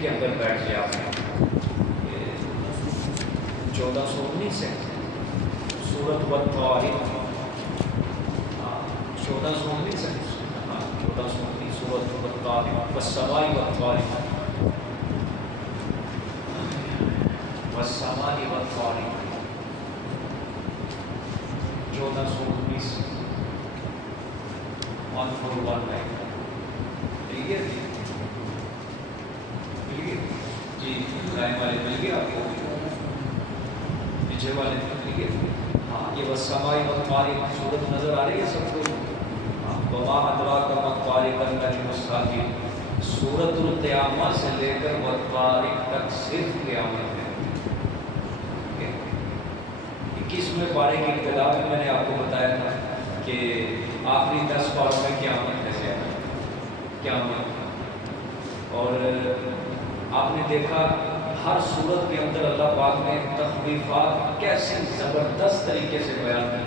کے اندر بیٹھ جائے آپ 1419 ہے سورۃ والطارق، 1419 ہے، 1419 سورۃ والطارق والسماء والطارق والسماء والطارق 1419 1419 ہے، ٹھیک ہے جی دائیں والے مل گیا آپ کو، پیچھے والے ٹھیک ہے، ہاں یہ والسماء والطارق سورت نظر آ رہی ہے سب کو، وما ادراک ما الطارق النجم الثاقب، سورۃ القیامہ سے لے کر والطارق تک صرف قیامت ہے۔ 21ویں پارے کی ابتدا میں نے آپ کو بتایا تھا کہ آخری 10 پاروں میں قیامت کیسے آتا ہے، قیامت، اور آپ نے دیکھا ہر صورت کے اندر اللہ پاک نے تخویفات کیسے زبردست طریقے سے بیان کی۔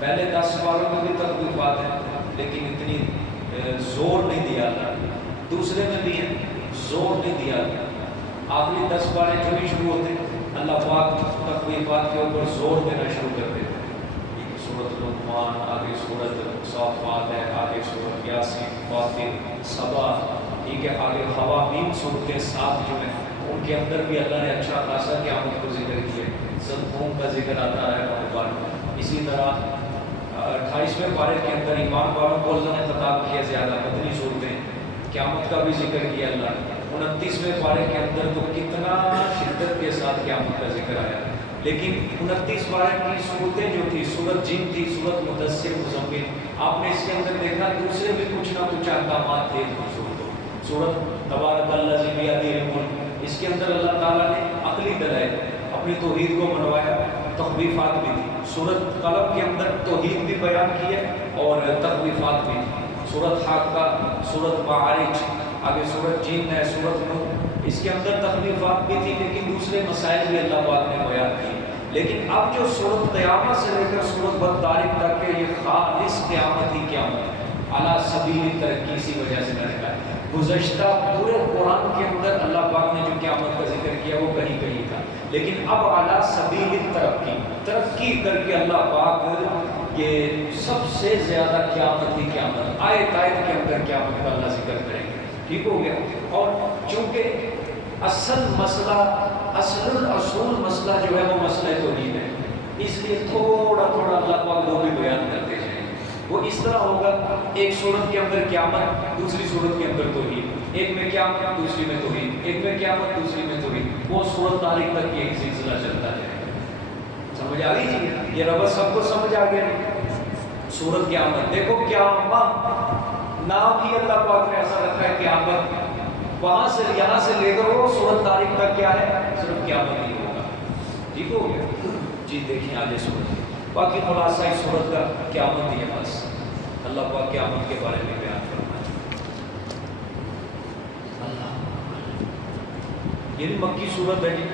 پہلے 10 پاروں میں بھی تخویفات ہیں لیکن اتنی زور نہیں دیا اللہ، دوسرے میں بھی ہے زور نہیں دیا اللہ، آخری 10 پارے جو بھی شروع ہوتے اللہ پاک تخویفات کے اوپر زور دینا شروع کر دیتے ہیں۔ سورۃ لقمان، آگے سورۃ صافات ہے، آگے سورۃ یاسین، فاطر، سبا، ٹھیک ہے، آگے حوامیم صورتیں 7 جو ہیں ان کے اندر بھی اللہ نے اچھا خاصا قیامت کو ذکر کیا، زخموں کا ذکر آتا ہے بار بار۔ اسی طرح 28ویں پارے کے اندر ایمان والوں کو اللہ نے خطاب کیا زیادہ، مدنی صورتیں، قیامت کا بھی ذکر کیا اللہ نے۔ 29ویں پارے کے اندر تو کتنا شدت کے ساتھ قیامت کا ذکر آیا، لیکن 29 پارے کی صورتیں جو تھی، سورۃ جن تھی، سورۃ مدثر، مزمل، آپ نے اس کے اندر دیکھا دوسرے بھی کچھ نہ کچھ احکامات تھے صورتوں۔ سورۃ تبارک الذی بیدہ الملک، اس کے اندر اللہ تعالیٰ نے عقلی دلائل اپنی توحید کو منوایا، تخویفات بھی تھی۔ سورۃ قلم کے اندر توحید بھی بیان کی ہے اور تخویفات بھی تھی۔ سورۃ حاقہ، سورۃ معارج، آگے سورۃ جن ہے، سورۃ نوح، اس کے اندر تخویفات بھی تھی لیکن دوسرے مسائل بھی اللہ پاک نے بیان کیے۔ لیکن اب جو سورۃ قیامہ سے لے کر سورۃ والطارق تک کے یہ خالص قیامت ہی قیامت ہے، اعلیٰ سبیل ترقی، اسی وجہ سے میں نے کہا گزشتہ پورے قرآن کے اندر اللہ پاک نے جو قیامت کا ذکر کیا وہ کہیں کہیں تھا، لیکن اب اعلیٰ سبیل ترقی کر کے اللہ پاک یہ سب سے زیادہ قیامت ہی قیامت، آیت کے اندر قیامت کا اللہ ذکر کریں گے، ٹھیک ہو گیا۔ اور چونکہ اصل مسئلہ، اصل الاصول مسئلہ جو ہے وہ مسئلہ توحید ہے، اس لیے تھوڑا تھوڑا اللہ پاک وہ بھی بیان کرتے جائیں۔ وہ اس طرح ہوگا، ایک صورت کے اندر قیامت، دوسری صورت کے اندر توحید، ایک میں قیامت دوسری میں توحید، ایک میں قیامت دوسری میں توحید، وہ سورۃ طارق تک کی ایک سلسلہ چلتا ہے۔ سمجھ آ گئی جی؟ یہ ربط سب کو سمجھ آ گیا نہیں؟ سورۃ قیامت، دیکھو قیامت نام ہی اللہ پاک نے ایسا رکھا ہے قیامت، وہاں سے یہاں سے لے کر وہ سورۃ طارق تک کیا ہے؟ صرف قیامت ہی ہوگا، ٹھیک ہو گیا جی؟ دیکھیں آگے سورت، باقی خلاصہ اس صورت کا قیامت ہی ہے بس، اللہ پاک قیامت کے بارے میں بیان فرمائے۔ اللہ یہ بھی مکی صورت ہے جی،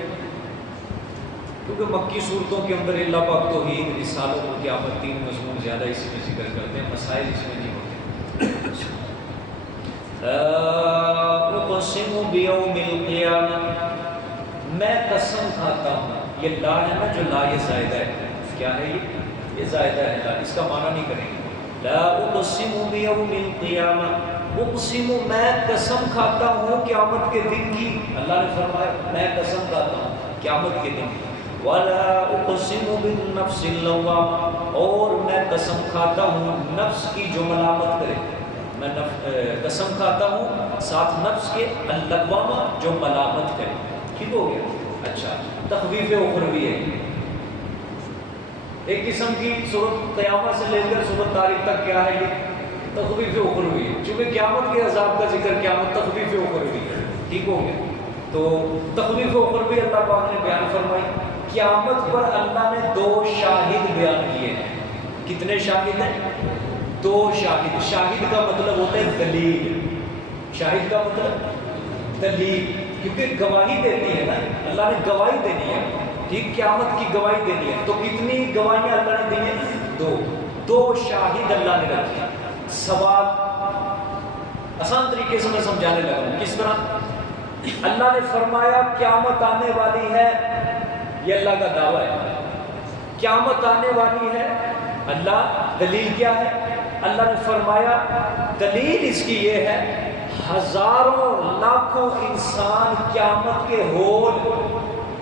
کیونکہ مکی صورتوں کے اندر اللہ پاک توحید، رسالت اور قیامت 3 مضمون زیادہ اسی میں ذکر کرتے ہیں، مسائل اس میں نہیں ہوتے۔ اقسم بیوم القیامہ، میں قسم کھاتا ہوں، یہ لا ہے نا جو لا یہ زائدہ ہے، کیا ہے یہ زائدہ ہے لا، اس کا معنی نہیں کریں گے۔ لا اقسم بیوم القیامہ، اقسم میں قسم کھاتا ہوں قیامت کے دن کی، اللہ نے فرمایا میں قسم کھاتا ہوں قیامت کے دن کی۔ ولا اقسم بالنفس اللوامہ، اور میں قسم کھاتا ہوں نفس کی جو ملامت کرے، میں قسم کھاتا ہوں ساتھ نفس کے اللوامہ جو ملامت کرے، ٹھیک ہو گیا؟ اچھا، تخویف اخروی ہے، ایک قسم کی سورۃ قیامہ سے لے کر سورۃ طارق تک کیا ہے یہ؟ تخویف اخروی ہے، چونکہ قیامت کے عذاب کا ذکر قیامت تخویف اخروی ہے، ٹھیک ہو گیا؟ تو تخویف اخروی اللہ پاک نے بیان فرمائی۔ قیامت پر اللہ نے 2 شاہد بیان کیے ہیں، کتنے شاہد ہیں؟ 2 شاہد۔ شاہد کا مطلب ہوتا ہے دلیل، شاہد کا مطلب دلیل، کیونکہ گواہی دینی ہے نا، اللہ نے گواہی دینی ہے، ٹھیک، قیامت کی گواہی دینی ہے، تو کتنی گواہیاں اللہ نے دی ہیں؟ 2 شاہد اللہ نے رکھے۔ سوال آسان طریقے سے میں سمجھانے لگا ہوں، کس طرح؟ اللہ نے فرمایا قیامت آنے والی ہے، یہ اللہ کا دعویٰ ہے، قیامت آنے والی ہے۔ اللہ دلیل کیا ہے؟ اللہ نے فرمایا دلیل اس کی یہ ہے، ہزاروں لاکھوں انسان قیامت کے ہول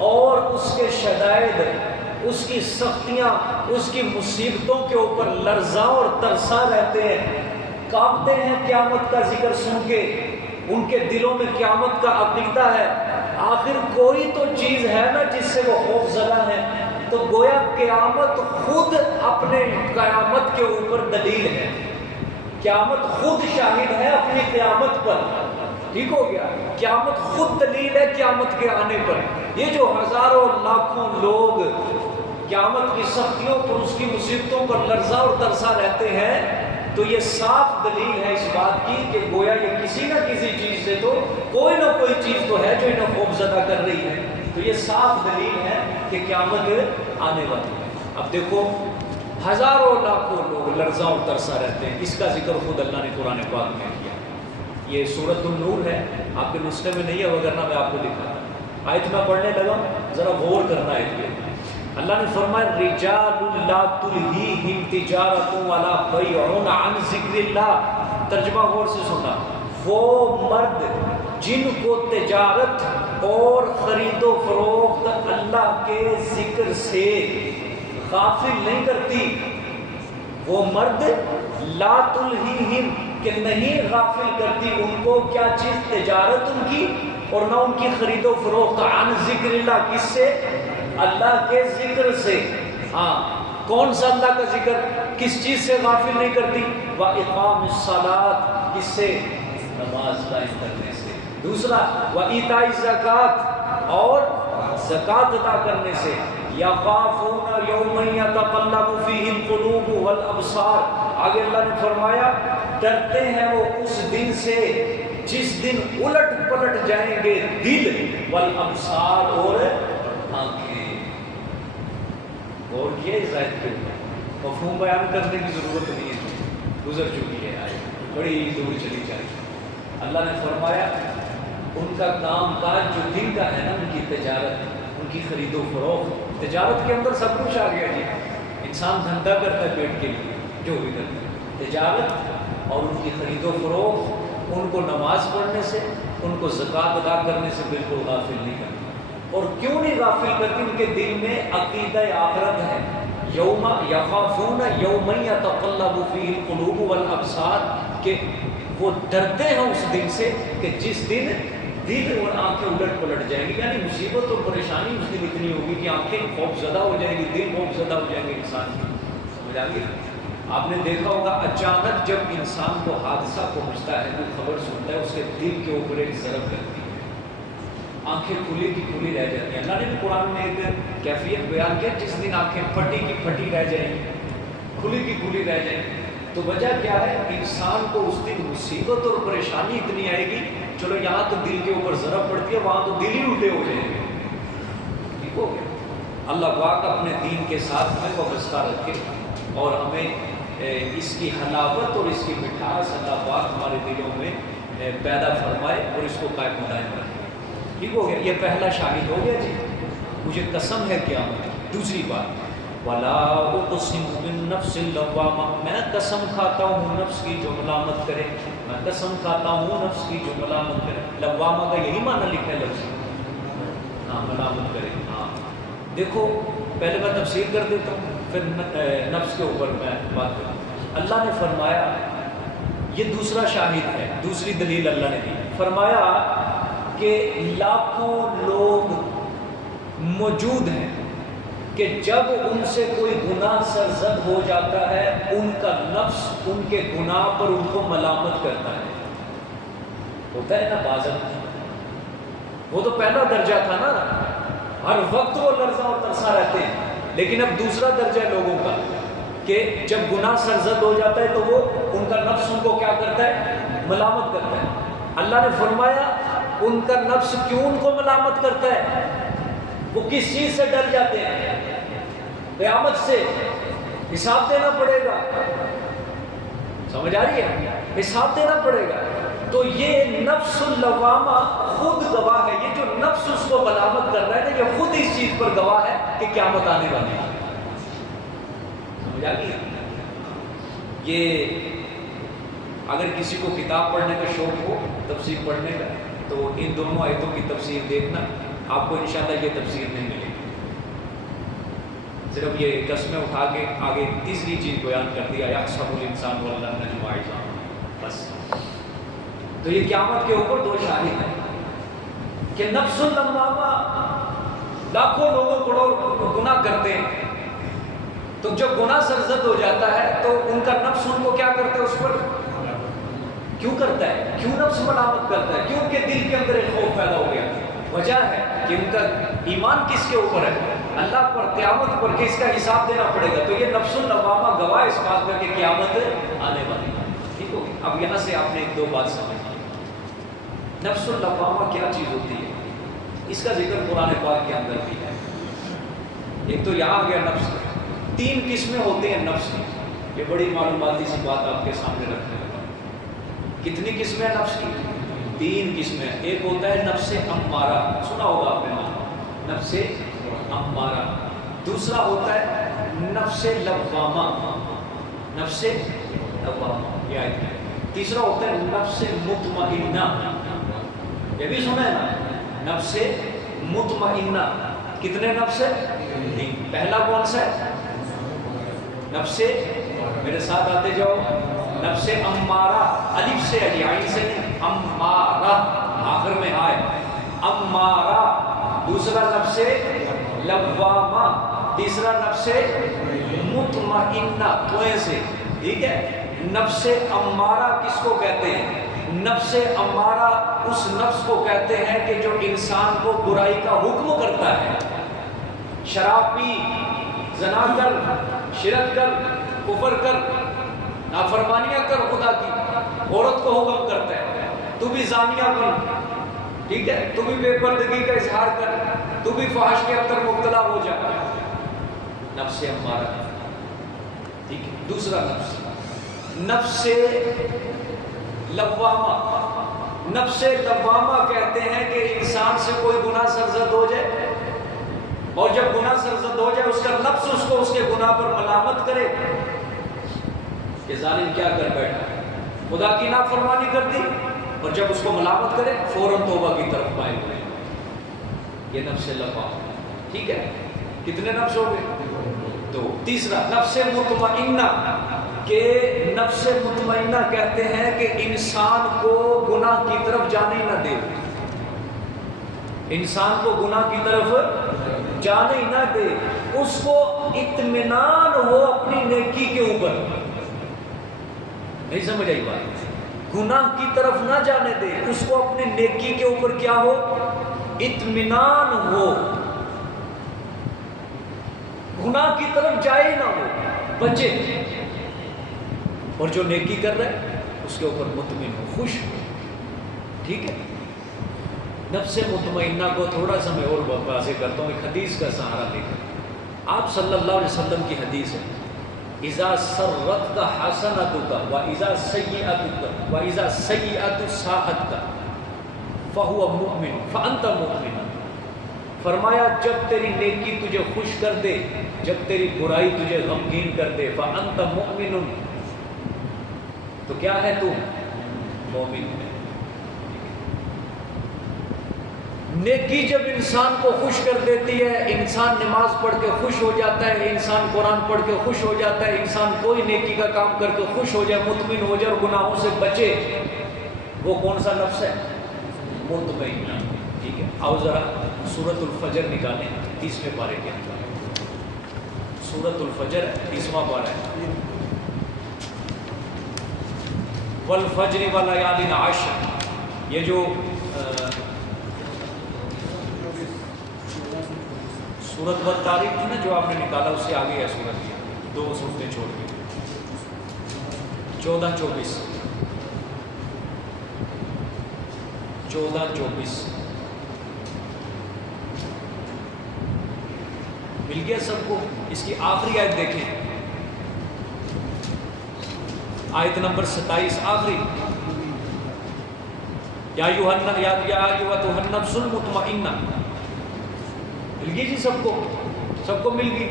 اور اس کے شدائد، اس کی سختیاں، اس کی مصیبتوں کے اوپر لرزاں اور ترساں رہتے ہیں، کانپتے ہیں قیامت کا ذکر سن کے، ان کے دلوں میں قیامت کا عقیدہ ہے۔ آخر کوئی تو چیز ہے نا جس سے وہ خوف زدہ ہے، تو گویا قیامت خود اپنے قیامت کے اوپر دلیل ہے، قیامت خود شاہد ہے اپنی قیامت پر، ٹھیک ہو گیا، قیامت خود دلیل ہے قیامت کے آنے پر۔ یہ جو ہزاروں لاکھوں لوگ قیامت کی سختیوں پر، اس کی مصیبتوں پر لرزاں اور ترساں رہتے ہیں، تو یہ صاف دلیل ہے اس بات کی کہ گویا یہ کسی نہ کسی چیز سے تو کوئی نہ کوئی چیز تو ہے جو انہیں خوف زدہ کر رہی ہے، تو یہ صاف دلیل ہے کہ قیامت آنے والی ہے۔ اب دیکھو ہزاروں لاکھوں لوگ لرزاں اور ترساں رہتے ہیں، اس کا ذکر خود اللہ نے قرآن پاک میں کیا۔ یہ سورۃ النور ہے، آپ کے نسخے میں نہیں ہے، وگرنہ میں آپ کو دکھا آیت میں پڑھنے لگا، ذرا غور کرنا ہے کہ اللہ نے فرمایا رجال لا تلہیہم تجارۃ ولا بیع عن ذکر اللہ، ترجمہ غور سے سننا، وہ مرد جن کو تجارت اور خرید و فروخت اللہ کے ذکر سے غافل نہیں کرتی، وہ مرد لا تلہیہم کہ نہیں غافل کرتی ان کو کیا چیز، تجارت ان کی اور نہ ان کی خرید و فروخت، عن ذکر اللہ، کس سے؟ اللہ کے ذکر سے۔ ہاں کون سا اللہ کا ذکر، کس چیز سے غافل نہیں کرتی؟ وَإِقَامِ الصَّلَاةِ، کس سے؟ نماز قائم کرنے سے۔ دوسرا وَإِيتَاءِ الزَّکَاةِ، اور زکوٰۃ ادا کرنے سے۔ یخافون یوما یتقلب فیہ القلوب والابصار، آگے اللہ نے فرمایا ڈرتے ہیں وہ اس دن سے جس دن الٹ پلٹ جائیں گے دل، والابصار اور آنکھیں۔ اور یہ زائد کے مفہوم بیان کرنے کی ضرورت نہیں ہے، گزر چکی ہے، بڑی دور چلی جائے۔ اللہ نے فرمایا ان کا کام کاج جو دن کا ہے نا، ان کی تجارت، ان کی خرید و فروخت، تجارت کے اندر سب کچھ آ گیا جی، انسان دھندا کرتا ہے پیٹ کے لیے، جو بھی کرتا ہے، تجارت اور ان کی خرید و فروخت، ان کو نماز پڑھنے سے، ان کو زکوٰۃ ادا کرنے سے بالکل غافل نہیں کرتا۔ اور کیوں نہیں غافل کرتی؟ ان کے دل میں عقیدہ آخرت ہے، یوم یخافون یوما یتقلب فیہ القلوب والابصار، کہ وہ ڈرتے ہیں اس دن سے کہ جس دن دل اور آنکھیں الٹ پلٹ جائیں گی، یعنی مصیبت اور پریشانی اس دن اتنی ہوگی کہ آنکھیں خوف زدہ ہو جائیں گی، دل خوف زدہ ہو جائیں گے انسان کی، سمجھ آ گئی؟ آپ نے دیکھا ہوگا اچانک جب انسان کو حادثہ پہنچتا ہے، کوئی خبر سنتا ہے، اس کے دل کے اوپر ایک ضرب لگتی ہے، آنکھیں کھلی کی کھلی رہ جاتی ہیں۔ اللہ نے بھی قرآن میں ایک کیفیت بیان کیا، جس دن آنکھیں پھٹی کی پھٹی رہ جائیں گی، کھلی کی کھلی رہ جائیں گی، تو وجہ کیا ہے؟ انسان کو اس دن مصیبت اور پریشانی اتنی آئے گی، چلو یہاں تو دل کے اوپر ضرب پڑتی ہے، وہاں تو دل ہی الٹے ہو جائیں گے، ٹھیک ہو گیا؟ اللہ پاک اپنے دین کے ساتھ ہمیں وابستہ رکھے اور ہمیں اس کی حلاوت اور اس کی مٹھاس اللہ پاک ہمارے دلوں میں پیدا فرمائے اور اس کو قائم دائم رکھے، ٹھیک ہو گیا؟ یہ پہلا شاہد ہو گیا جی، مجھے قسم ہے قیامت۔ دوسری بات وَلَا أُقْسِمُ بِالنَّفْسِ اللَّوَّامَةِ، میں قسم کھاتا ہوں نفس کی جو ملامت کرے، میں قسم کھاتا ہوں نفس کی جو ملامت کرے۔ لوامہ کا یہی معنی لکھا ہے لفظ، ہاں ملامت کرے۔ ہاں دیکھو پہلے میں تفسیر کر دیتا ہوں، پھر نفس کے اوپر میں بات کروں۔ اللہ نے فرمایا، یہ دوسرا شاہد ہے، دوسری دلیل اللہ نے دی، فرمایا کہ لاکھوں لوگ موجود ہیں کہ جب ان سے کوئی گناہ سرزد ہو جاتا ہے، ان کا نفس ان کے گناہ پر ان کو ملامت کرتا ہے، ہوتا ہے نا بازت، وہ تو پہلا درجہ تھا نا، ہر وقت وہ لرزاں اور ترساں رہتے ہیں، لیکن اب دوسرا درجہ ہے لوگوں کا کہ جب گناہ سرزد ہو جاتا ہے تو وہ ان کا نفس ان کو کیا کرتا ہے؟ ملامت کرتا ہے۔ اللہ نے فرمایا ان کا نفس کیوں ان کو ملامت کرتا ہے؟ وہ کس چیز سے ڈر جاتے ہیں؟ قیامت سے، حساب دینا پڑے گا، سمجھ آ رہی ہے؟ حساب دینا پڑے گا، تو یہ نفس اللوامہ خود گواہ ہے. یہ جو نفس اس کو ملامت کر رہا ہے نا، یہ خود اس چیز پر گواہ ہے کہ قیامت آنے والی ہے. سمجھ آ گئی؟ یہ اگر کسی کو کتاب پڑھنے کا شوق ہو، تفسیر پڑھنے کا، تو ان دونوں آیتوں کی تفسیر دیکھنا، آپ کو انشاءاللہ یہ تفسیر نہیں ملے گی. صرف یہ قسمیں اٹھا کے آگے تیسری چیز بیان کر دیا، یحسب الانسان واللہ نجمع عظامہ، بس. تو یہ قیامت کے اوپر دو شاہد ہیں کہ نفس اللوامہ لاکھوں لوگوں کروڑوں گناہ کرتے ہیں، تو جب گناہ سرزد ہو جاتا ہے تو ان کا نفس ان کو کیا کرتا ہے، اس پر کیوں کرتا ہے، کیوں نفس ملامت کرتا ہے، کیوں ان کے دل کے اندر ایک خوف پیدا ہو گیا. وجہ ہے کہ ان کا ایمان کس کے اوپر ہے، اللہ پر، قیامت پر، کہ اس کا حساب دینا پڑے گا. تو یہ نفس اللوامہ گواہ اس بات کا کہ قیامت آنے والی ہے. ٹھیک ہوگی؟ اب یہاں سے آپ نے ایک دو بات سمجھ لی. نفس اللوامہ کیا چیز ہوتی ہے، اس کا ذکر قرآن پاک کے اندر بھی ہے. ایک تو یہاں گیا نفس، تین قسمیں ہوتی ہیں نفس کی. یہ بڑی معلوماتی سی بات آپ کے سامنے رکھنے لگا. کتنی قسمیں ہیں نفس کی؟ تین قسمیں. ایک ہوتا ہے نفس امارہ، سنا ہوگا آپ نے نام، نفس امارہ. دوسرا ہوتا ہے نفس لوامہ، نفس لوامہ یہ آیت ہے. تیسرا ہوتا ہے نفس مطمئنہ، یہ بھی سنا ہے نا، نفس مطمئنہ. کتنے نفس ہے؟ پہلا کون سا ہے؟ نفس، میرے ساتھ آتے جاؤ، نفس امارہ، الف سے ہے، عین سے نہیں، امارہ آخر میں آئے، امارہ. دوسرا نفس لوامہ، تیسرا نفس مطمئنہ، توئے سے. ٹھیک ہے؟ نفس امارہ کس کو کہتے ہیں؟ نفس امارہ اس نفس کو کہتے ہیں کہ جو انسان کو برائی کا حکم کرتا ہے. شراب پی، زنا کر، شرک کر، کفر کر، نافرمانیاں کر خدا کی. عورت کو حکم کرتا ہے تو بھی زانیہ بن، ٹھیک ہے، تو بھی بے پردگی کا اظہار کر، تو بھی فحش کے اندر مبتلا ہو جا. نفس امارہ. ٹھیک ہے؟ دوسرا نفس نفس لوامہ. نفس لوامہ کہتے ہیں کہ انسان سے کوئی گناہ سرزد ہو جائے، اور جب گناہ سرزد ہو جائے اس کا نفس اس کو اس کے گناہ پر ملامت کرے کہ ظالم کیا کر بیٹھا، خدا کی نافرمانی کر دی، اور جب اس کو ملامت کرے فوراً توبہ کی طرف مائل ہوئے. یہ نفس لوامہ. ٹھیک ہے؟ کتنے نفس ہو گئے؟ دو. تیسرا نفس مطمئنہ، کہ نفس مطمئنہ کہتے ہیں کہ انسان کو گناہ کی طرف جانے نہ دے، انسان کو گناہ کی طرف جانے نہ دے، اس کو اطمینان ہو اپنی نیکی کے اوپر. نہیں سمجھ آئی بات؟ گناہ کی طرف نہ جانے دے، اس کو اپنی نیکی کے اوپر کیا ہو؟ اطمینان ہو. گناہ کی طرف جائے نہ ہو، بچے، اور جو نیکی کر رہے اس کے اوپر مطمئن ہو، خوش ہو. ٹھیک ہے؟ نفس مطمئنہ کو تھوڑا سا میں اور واضح کرتا ہوں ایک حدیث کا سہارا لے کر. آپ صلی اللہ علیہ وسلم کی حدیث ہے، اذا سرتک حسنتک واذا سیئتک واذا سیئت ساءتک فهو مؤمن فانت مؤمن. فرمایا جب تیری نیکی تجھے خوش کر دے، جب تیری برائی تجھے غمگین کر دے، فانت مؤمن، تو کیا ہے تو؟ مومن ہے. نیکی جب انسان کو خوش کر دیتی ہے، انسان نماز پڑھ کے خوش ہو جاتا ہے، انسان قرآن پڑھ کے خوش ہو جاتا ہے، انسان کوئی نیکی کا کام کر کے خوش ہو جائے، مطمئن ہو جائے اور گناہوں سے بچے، وہ کون سا نفس ہے؟ مطمئنہ. ٹھیک ہے؟ آؤ ذرا سورۃ الفجر نکالیں 30ویں پارے کے اندر. سورۃ الفجر 30واں پارہ ہے. والفجر وليال عشر، یہ جو سورت والطارق تھی نا جو آپ نے نکالا، اس سے آگے ہے سورت کی، دو سورتیں چھوڑ کے 14-24 مل گیا سب کو. اس کی آخری آیت دیکھیں، آیت نمبر 27 آخری. یا ایھا النفس المطمئنہ، مل گئی جی سب کو مل گئی.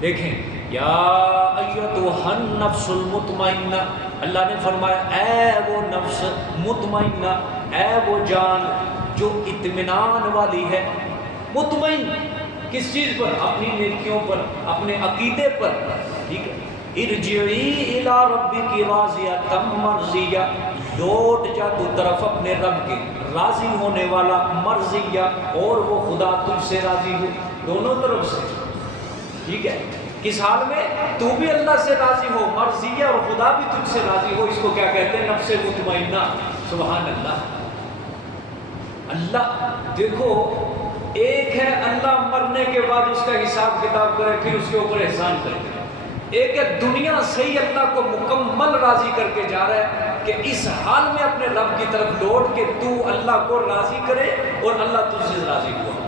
دیکھیں یا ایھا النفس المطمئنہ، اللہ نے فرمایا اے وہ نفس مطمئنہ، اے وہ جان جو اطمینان والی ہے. مطمئن کس چیز پر؟ اپنی نیکیوں پر، اپنے عقیدے پر. ٹھیک ہے. ارجعی الی ربک راضیۃ مرضیہ، لوٹ جا تو طرف اپنے رب کے راضی ہونے والا، مرضیہ اور وہ خدا تجھ سے راضی ہو، دونوں طرف سے. ٹھیک ہے. کس حال میں؟ تو بھی اللہ سے راضی ہو، مرضیہ، اور خدا بھی تجھ سے راضی ہو. اس کو کیا کہتے ہیں؟ نفس مطمئنہ. سبحان اللہ. اللہ دیکھو، ایک ہے اللہ مرنے کے بعد اس کا حساب کتاب کرے پھر اس کے اوپر احسان کرے، ایک ہے دنیا سے ہی اللہ کو مکمل راضی کر کے جا رہا ہے کہ اس حال میں اپنے رب کی طرف لوٹ کے تو اللہ کو راضی کرے اور اللہ تجھ سے راضی ہوا.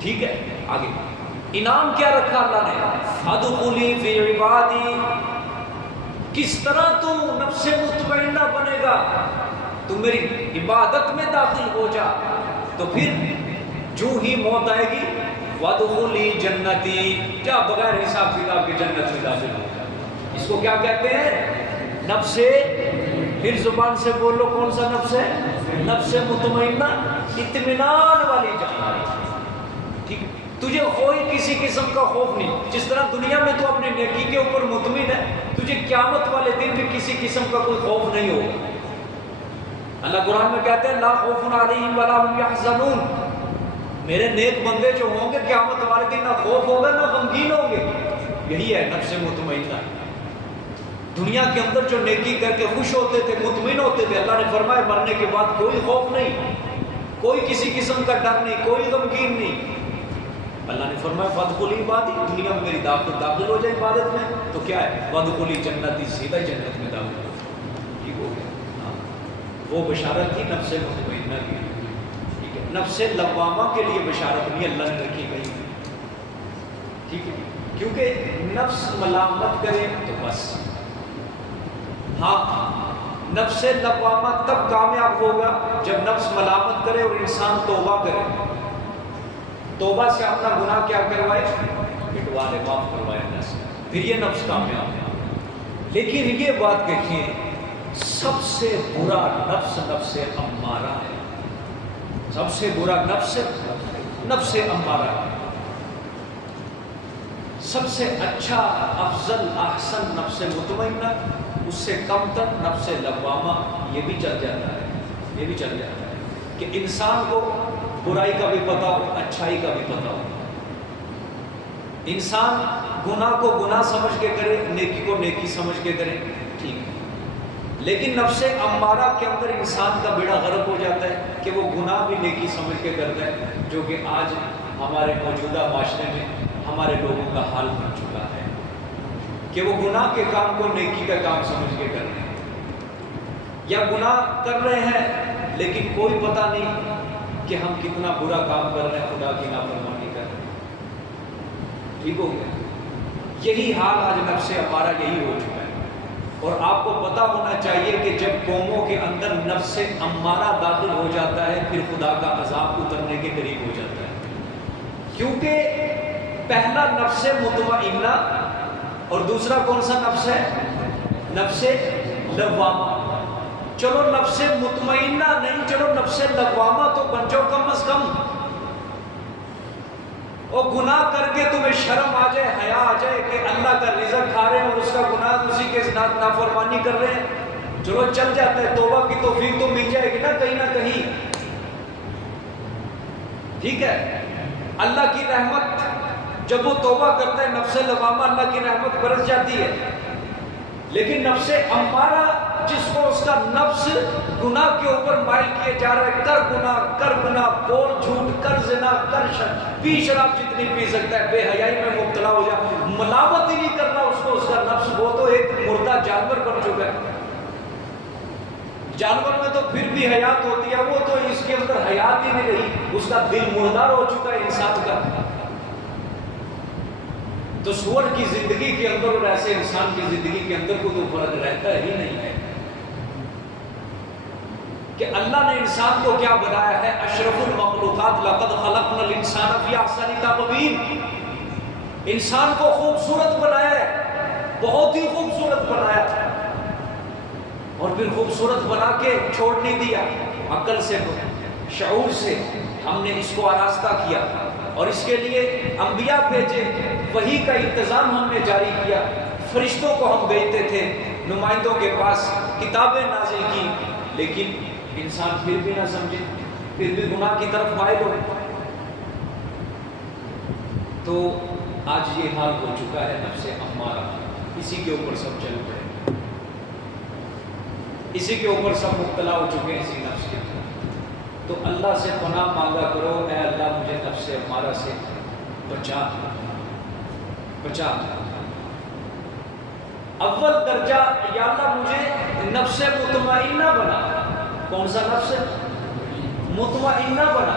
ٹھیک ہے. آگے انعام کیا رکھا اللہ نے؟ ادخلی فی عبادی. کس طرح تو نفس مطمئنہ بنے گا؟ تو میری عبادت میں داخل ہو جا. تو پھر جو ہی موت آئے گی وادخلی جنتی، کیا بغیر حساب کتاب کے جنت میں داخل ہو جا. اس کو کیا کہتے ہیں؟ نفس. پھر زبان سے بولو کون سا نفس ہے؟ نفس مطمئنہ، اطمینان والی جان. ٹھیک. تجھے کوئی کسی قسم کا خوف نہیں. جس طرح دنیا میں تو اپنے نیکی کے اوپر مطمئن ہے، تجھے قیامت والے دن بھی کسی قسم کا کوئی خوف نہیں ہوگا. اللہ قرآن میں کہتے ہیں لا خوف علیہم ولا هم یحزنون. میرے نیک بندے جو ہوں گے قیامت والے دن نہ خوف ہوگا نہ غمگین ہوں گے. یہی ہے نفس مطمئنہ. دنیا کے اندر جو نیکی کر کے خوش ہوتے تھے، مطمئن ہوتے تھے، اللہ نے فرمایا مرنے کے بعد کوئی خوف نہیں، کوئی کسی قسم کا ڈر نہیں، کوئی غمگین نہیں. اللہ نے فرمایا فادخلی عبادی، دنیا میں میری داخل ہو جائے عبادت میں. تو کیا ہے؟ وادخلی جنتی، سیدھا جنت میں داخل ہو. ٹھیک ہو گیا. وہ بشارت تھی نفس مطمئنہ کی. ٹھیک ہے. نفس لوامہ کے لیے بشارت بھی اللہ نے رکھی گئی. ٹھیک ہے. کیونکہ نفس ملامت کرے تو بس. ہاں نفس لوامہ تب کامیاب ہوگا جب نفس ملامت کرے اور انسان توبہ کرے، توبہ سے اپنا گناہ کیا کروائے؟ مٹوا دے، معاف کروائے اللہ سے. پھر یہ نفس کامیاب ہے. لیکن یہ بات دیکھیں، سب سے برا نفس نفس امارہ ہے. سب سے برا نفس نفس امارہ ہے. سب سے اچھا، افضل، احسن نفس مطمئنہ، اس سے کم تر نفس لوامہ. یہ بھی چل جاتا ہے، یہ بھی چل جاتا ہے کہ انسان کو برائی کا بھی پتہ ہو، اچھائی کا بھی پتہ ہو. انسان گناہ کو گناہ سمجھ کے کرے، نیکی کو نیکی سمجھ کے کرے. ٹھیک ہے. لیکن نفس امارہ کے اندر انسان کا بیڑا غرق ہو جاتا ہے کہ وہ گناہ بھی نیکی سمجھ کے کرتا ہے، جو کہ آج ہمارے موجودہ معاشرے میں ہمارے لوگوں کا حال بن چکا ہے کہ وہ گناہ کے کام کو نیکی کا کام سمجھ کے کر رہے ہیں، یا گناہ کر رہے ہیں لیکن کوئی پتہ نہیں کہ ہم کتنا برا کام کر رہے ہیں، خدا کی نافرمانی کر رہے ہیں. ٹھیک ہو گیا. یہی حال آج نفس امارہ یہی ہو چکا ہے. اور آپ کو پتہ ہونا چاہیے کہ جب قوموں کے اندر نفس امارہ داخل ہو جاتا ہے پھر خدا کا عذاب اترنے کے قریب ہو جاتا ہے. کیونکہ پہلا نفس مطمئنہ اور دوسرا کون سا نفس ہے؟ نفس لوامہ. چلو نفس مطمئنہ نہیں، چلو نفس لوامہ تو بن جاؤ کم از کم. اور گناہ کر کے تمہیں شرم آ جائے، حیا آ جائے کہ اللہ کا رزق کھا رہے ہیں اور اس کا گناہ اسی کے نافرمانی کر رہے ہیں. چلو چل جاتا ہے، توبہ کی توفیق تو مل جائے گی نا کہیں نہ کہیں. ٹھیک ہے. اللہ کی رحمت جب وہ توبہ کرتا ہے نفس لوامہ، اللہ کی رحمت برس جاتی ہے. لیکن نفس امارہ جس کو اس کا نفس گناہ کے اوپر مائل کیے جا رہا ہے، کر گناہ، بول جھوٹ، کر زنا، کر پی شراب جتنی پی سکتا ہے، بے حیائی میں مبتلا ہو جا، ملامت ہی نہیں کرنا اس کو اس کا نفس. وہ تو ایک مردہ جانور بن چکا ہے. جانور میں تو پھر بھی حیات ہوتی ہے، وہ تو اس کے اندر حیات ہی نہیں رہی، اس کا دل مردار ہو چکا ہے انسان کا. تو سور کی زندگی کے اندر اور ایسے انسان کی زندگی کے اندر کوئی تو فرق رہتا ہی نہیں ہے. کہ اللہ نے انسان کو کیا بنایا ہے؟ اشرف المخلوقات، لقد خلقنا الانسان فی احسن تقویم. انسان کو خوبصورت بنایا ہے، بہت ہی خوبصورت بنایا، اور پھر خوبصورت بنا کے چھوڑ نہیں دیا. عقل سے، شعور سے ہم نے اس کو آراستہ کیا، اور اس کے لیے انبیاء بھیجے، وحی کا انتظام ہم نے جاری کیا، فرشتوں کو ہم بھیجتے تھے، نمائندوں کے پاس کتابیں نازل کی، لیکن انسان پھر بھی نہ سمجھے، پھر بھی گناہ کی طرف مائل ہو. تو آج یہ حال ہو چکا ہے نفس امارہ، اسی کے اوپر سب چل پڑے، اسی کے اوپر سب مبتلا ہو چکے ہیں، اسی نفس کے. تو اللہ سے پناہ مانگا کرو، اے اللہ مجھے نفس امارہ سے بچا بچا. اول درجہ یا اللہ مجھے نفس مطمئنہ بنا. کون سا نفس؟ مطمئنہ بنا.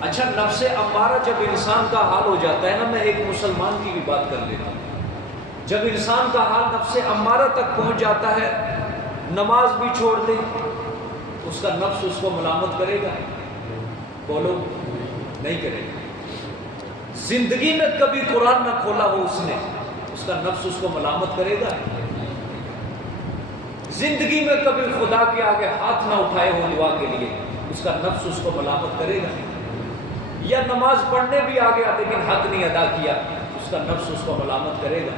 اچھا، نفس امارہ جب انسان کا حال ہو جاتا ہے نا، میں ایک مسلمان کی بھی بات کر لیتا ہوں، جب انسان کا حال نفس امارہ تک پہنچ جاتا ہے، نماز بھی چھوڑ دے، اس کا نفس اس کو ملامت کرے گا؟ بولو، نہیں کرے گا. زندگی میں کبھی قرآن نہ کھولا ہو اس نے، اس کا نفس اس کو ملامت کرے گا؟ زندگی میں کبھی خدا کے آگے ہاتھ نہ اٹھائے ہو دعا کے لیے، اس کا نفس اس کو ملامت کرے گا؟ یا نماز پڑھنے بھی آ گیا لیکن حق نہیں ادا کیا، اس کا نفس اس کو ملامت کرے گا؟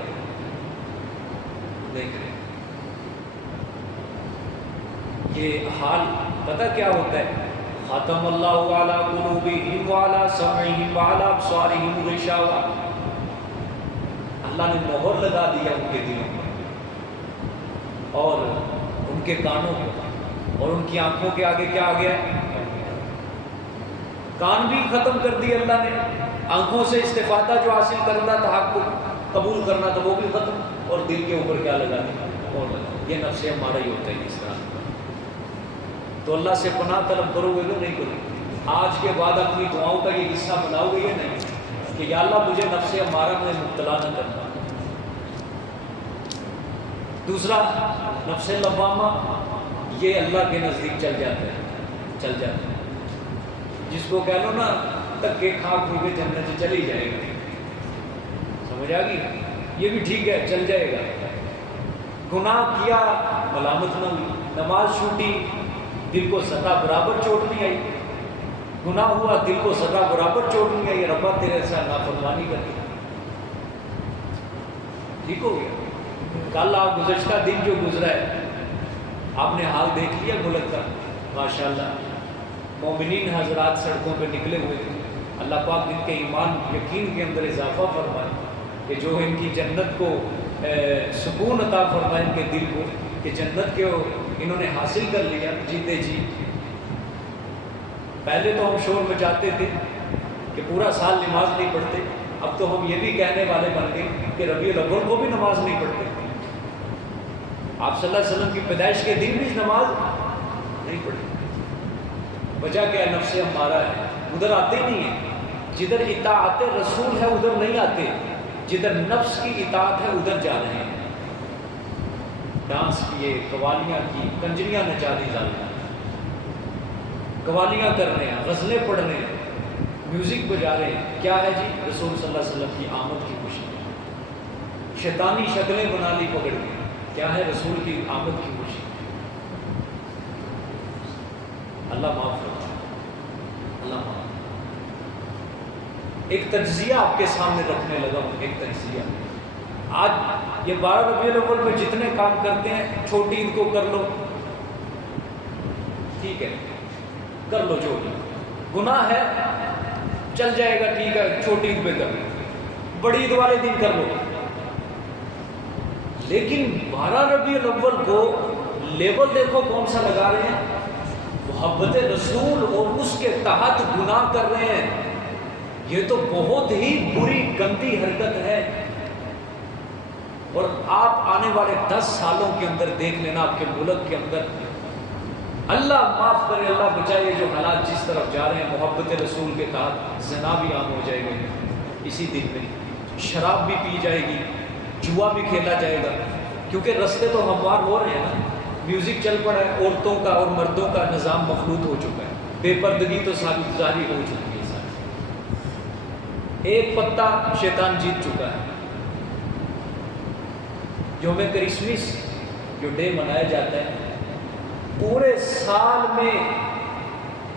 نہیں کرے گا. یہ حال پتہ کیا ہوتا ہے؟ ختم اللہ علی قلوبہم وعلی سمعہم وعلی ابصارہم غشاوہ. اللہ نے مہر لگا دیا ان کے دلوں پر اور ان کے کانوں پر، اور ان کی آنکھوں کے آگے کیا آ گیا؟ کان بھی ختم کر دی اللہ نے، آنکھوں سے استفادہ جو حاصل کرنا تھا، حق کو قبول کرنا تھا، وہ بھی ختم، اور دل کے اوپر کیا لگا دیا؟ اور لگا. یہ نفس ہمارا ہی ہوتا ہے اس طرح. تو اللہ سے پناہ طلب کرو گے کہ نہیں کرو گے؟ آج کے بعد اپنی دعاؤں کا یہ حصہ بناؤ گے یا نہیں کہ یا اللہ مجھے نفس امارہ میں مبتلا نہ کرنا. دوسرا نفس لوامہ، یہ اللہ کے نزدیک چل جاتا ہے، چل جاتا ہے. جس کو کہہ لو نا دھکے کھا کھو کے جنت سے چلی جائے گا، سمجھ آ گئی؟ یہ بھی ٹھیک ہے، چل جائے گا. گناہ کیا، ملامت نہ ہوئی. نماز چھوٹی، دل کو سدا برابر چوٹ نہیں آئی. گناہ ہوا، دل کو سدا برابر چوٹ نہیں آئی، ربا تیرے ساتھ نافرمانی کر دی، ٹھیک ہو گیا. کل آپ گزشتہ دن جو گزرا ہے، آپ نے حال دیکھ لیا ملک کا، ماشاءاللہ مومنین حضرات سڑکوں پہ نکلے ہوئے تھے. اللہ پاک ان کے ایمان یقین کے اندر اضافہ فرمائے کہ جو ان کی جنت کو سکون عطا فرمائے، ان کے دل کو کہ جنت کے انہوں نے حاصل کر لیا جیتے جی. پہلے تو ہم شور مچاتے تھے کہ پورا سال نماز نہیں پڑھتے، اب تو ہم یہ بھی کہنے والے بن گئے کہ ربیع الاول کو بھی نماز نہیں پڑھتے. آپ صلی اللہ علیہ وسلم کی پیدائش کے دن بھی نماز نہیں پڑھتے. وجہ کیا ہے؟ نفس ہمارا ہے، ادھر آتے نہیں ہیں. جدھر اطاعت رسول ہے ادھر نہیں آتے، جدھر نفس کی اطاعت ہے ادھر جا رہے ہیں. ڈانس کیے، قوالیاں کی، کنجریاں نچا دی ظالم، قوالیاں کر رہے ہیں، غزلیں پڑھ رہے ہیں، میوزک بجا رہے ہیں. کیا ہے جی؟ رسول صلی اللہ علیہ وسلم کی آمد کی خوشی. شیطانی شکلیں بنا لی پکڑ کے. کیا ہے؟ رسول کی آمد کی خوشی. اللہ معاف کرتا، اللہ معاف. ایک تجزیہ آپ کے سامنے رکھنے لگا ہوں، ایک تجزیہ. آج یہ 12 ربیع الاول میں جتنے کام کرتے ہیں، چھوٹی عید کو کر لو، ٹھیک ہے، کر لو. جو گناہ ہے چل جائے گا، ٹھیک ہے، چھوٹی عید پہ کر لو، بڑی عید والے دن کر لو. لیکن 12 ربیع الاول کو لیبل دیکھو کون سا لگا رہے ہیں؟ محبت رسول، اور اس کے تحت گناہ کر رہے ہیں. یہ تو بہت ہی بری گندی حرکت ہے. اور آپ آنے والے 10 سالوں کے اندر دیکھ لینا آپ کے ملک کے اندر، اللہ معاف کرے، اللہ بچائے، جو حالات جس طرف جا رہے ہیں، محبت رسول کے تحت زنا بھی عام ہو جائے گا اسی دن میں، شراب بھی پی جائے گی، جوا بھی کھیلا جائے گا، کیونکہ رستے تو ہموار ہو رہے ہیں نا. میوزک چل پڑا ہے، عورتوں کا اور مردوں کا نظام مخلوط ہو چکا ہے، بے پردگی تو ظاہر ہو چکی ہے ساری، ایک پتا شیطان جیت چکا ہے۔ یوم کرسمس جو ڈے منایا جاتا ہے، پورے سال میں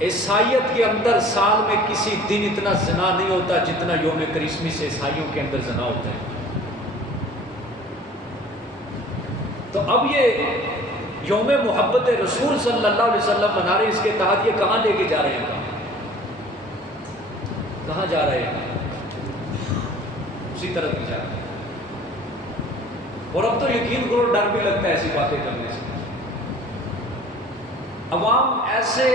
عیسائیت کے اندر سال میں کسی دن اتنا زنا نہیں ہوتا جتنا یوم کرسمس عیسائیوں کے اندر زنا ہوتا ہے۔ تو اب یہ یوم محبت رسول صلی اللہ علیہ وسلم منا رہے، اس کے تحت یہ کہاں لے کے جا رہے ہیں؟ کہاں جا رہے ہیں؟ اسی طرف بھی جا رہے ہیں۔ اور اب تو یقین کرو ڈر بھی لگتا ہے ایسی باتیں کرنے سے۔ عوام ایسے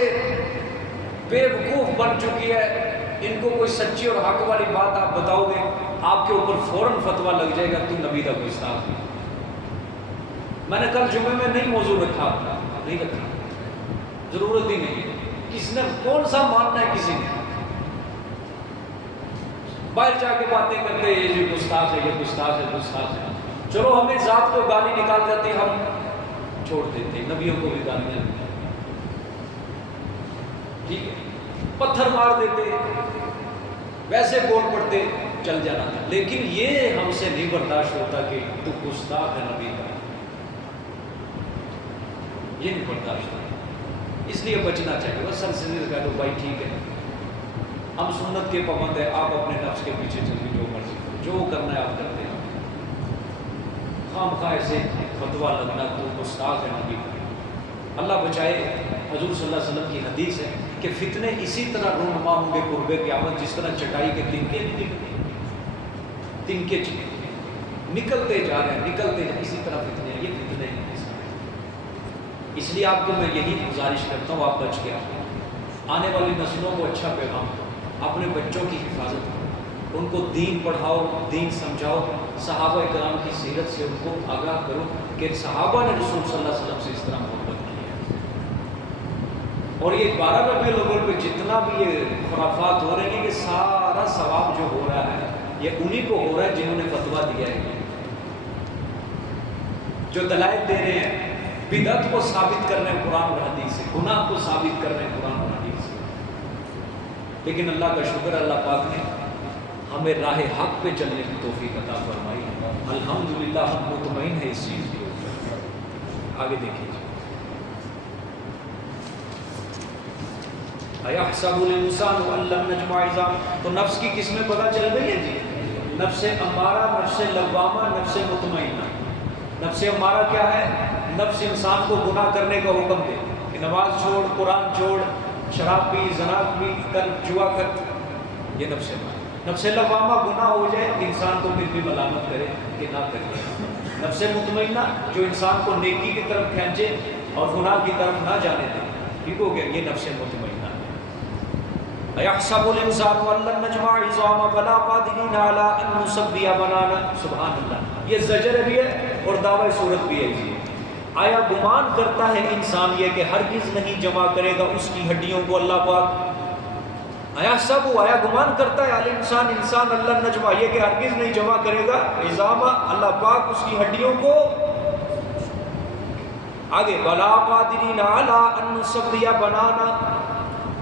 بے وقوف بن چکی ہے، ان کو کوئی سچی اور حق والی بات آپ بتاؤ گے، آپ کے اوپر فوراً فتویٰ لگ جائے گا تو نبی کا گستاخ ہے۔ میں نے کل جمعے میں نہیں موضوع رکھا، نہیں رکھا، ضرورت ہی نہیں، کس نے کون سا ماننا ہے کسی نے، باہر جا کے باتیں کرتے ہیں یہ گستاخ ہے، یہ گستاخ ہے، گستاخ ہے۔ چلو ہمیں ذات کو گالی نکال جاتی، ہم چھوڑ دیتے، نبیوں کو بھی گالیاں ٹھیک ہے، پتھر مار دیتے، ویسے بول پڑتے، چل جانا تھا، لیکن یہ ہم سے نہیں برداشت ہوتا کہ تو گستاخ ہے نبی کا، یہ نہیں برداشت ہوتا، اس لیے بچنا چاہیے۔ بس سر سے کہہ دو بھائی ٹھیک ہے، ہم سنت کے پابند ہیں، آپ اپنے نفس کے پیچھے چل کے جو مرضی کرو، جو کرنا ہے آپ کرتے ہیں، خام خواہ سے فتویٰ لگنا تو گستاخ ہے نبی کا۔ اللہ بچائے، حضور صلی اللہ علیہ وسلم کی حدیث ہے کہ فتنے اسی طرح رونما ہوں گے قرب قیامت جس طرح چٹائی کے تنکے نکلتے جا رہے ہیں، نکلتے ہیں، اسی طرح فتنے ہیں، یہ فتنے ہیں۔ اس لیے آپ کو میں یہی گزارش کرتا ہوں، آپ بچ کے آنے والی نسلوں کو اچھا پیغام دو، اپنے بچوں کی حفاظت کرو، ان کو دین پڑھاؤ، دین سمجھاؤ، صحابہ کرام کی سیرت سے ان کو آگاہ کرو کہ صحابہ نے رسول صلی اللہ علیہ وسلم سے اس طرح محبت کی ہے۔ اور یہ 12 ربیع الاول پہ جتنا بھی یہ خرافات ہو رہے ہیں، یہ سارا ثواب جو ہو رہا ہے یہ انہی کو ہو رہا ہے جنہوں نے فتویٰ دیا ہے، جو دلائل دے رہے ہیں، بدعت کو ثابت کر رہے ہیں قرآن اور حدیث سے، گناہ کو ثابت کر رہے ہیں قرآن اور حدیث سے۔ لیکن اللہ کا شکر، اللہ پاک نے ہمیں راہ حق پہ چلنے کی توفیق عطا فرمائی، الحمدللہ ہم مطمئن ہیں اس چیز کے اوپر۔ آگے دیکھیے، اَيَحْسَبُ الْإِنسَانُ أَن لَّن نَّجْمَعَ عِظَامَهُ، تو نفس کی قسمیں پتہ چل گئی ہیں جی، نفس امارہ، نفس لوامہ، نفس مطمئنہ۔ نفس امارہ کیا ہے؟ نفس انسان کو گناہ کرنے کا حکم دے کہ نماز چھوڑ، قرآن چھوڑ، شراب پی، زنا بھی کر، جوا کر، یہ نفس امارہ۔ نفس لوامہ گناہ ہو جائے انسان کو پھر بھی ملامت کرے کہ نہ کرے۔ نفس مطمئنہ جو انسان کو نیکی کی طرف کھینچے اور گناہ کی طرف نہ جانے دے، ٹھیک ہو گیا، یہ نفس مطمئنہ۔ اَيَحْسَبُ الْإِنسَانُ أَن لَّن نَّجْمَعَ عِظَامَهُ بَلَىٰ قَادِرِينَ عَلَىٰ أَن نُّسَوِّيَ بَنَانَهُ، سبحان اللہ، یہ زجر بھی ہے اور دعوی صورت بھی ہے جی۔ آیا گمان کرتا ہے انسان یہ کہ ہرگز نہیں جمع کرے گا اس کی ہڈیوں کو اللہ پاک؟ آیا گمان کرتا ہے الانسان، انسان، اللہ نجمع، یہ کہ ہرگز نہیں جمع کرے گا عظامہ، اللہ پاک اس کی ہڈیوں کو۔ آگے بلا قادرین علی ان نسوی بنانا،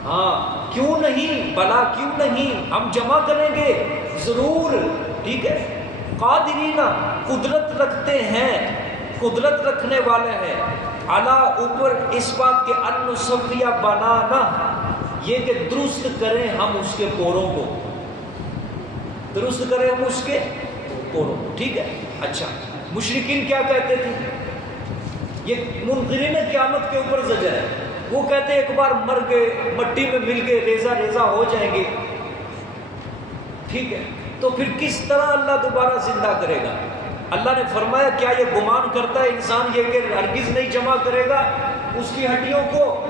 ہاں کیوں نہیں، بلا کیوں نہیں، ہم جمع کریں گے ضرور، ٹھیک ہے۔ قادرین قدرت رکھتے ہیں، قدرت رکھنے والے ہیں، علی اوپر اس بات کے ان نسوی بنانا، یہ کہ درست کریں ہم اس کے پوروں کو، درست کریں ہم اس کے پوروں کو، ٹھیک ہے۔ اچھا، مشرکین کیا کہتے تھے؟ یہ منکرین قیامت کے اوپر زجر ہے، وہ کہتے ہیں ایک بار مر گئے، مٹی میں مل گئے، ریزہ ریزہ ہو جائیں گے، ٹھیک ہے، تو پھر کس طرح اللہ دوبارہ زندہ کرے گا؟ اللہ نے فرمایا کیا یہ گمان کرتا ہے انسان یہ کہ ہرگز نہیں جمع کرے گا اس کی ہڈیوں کو؟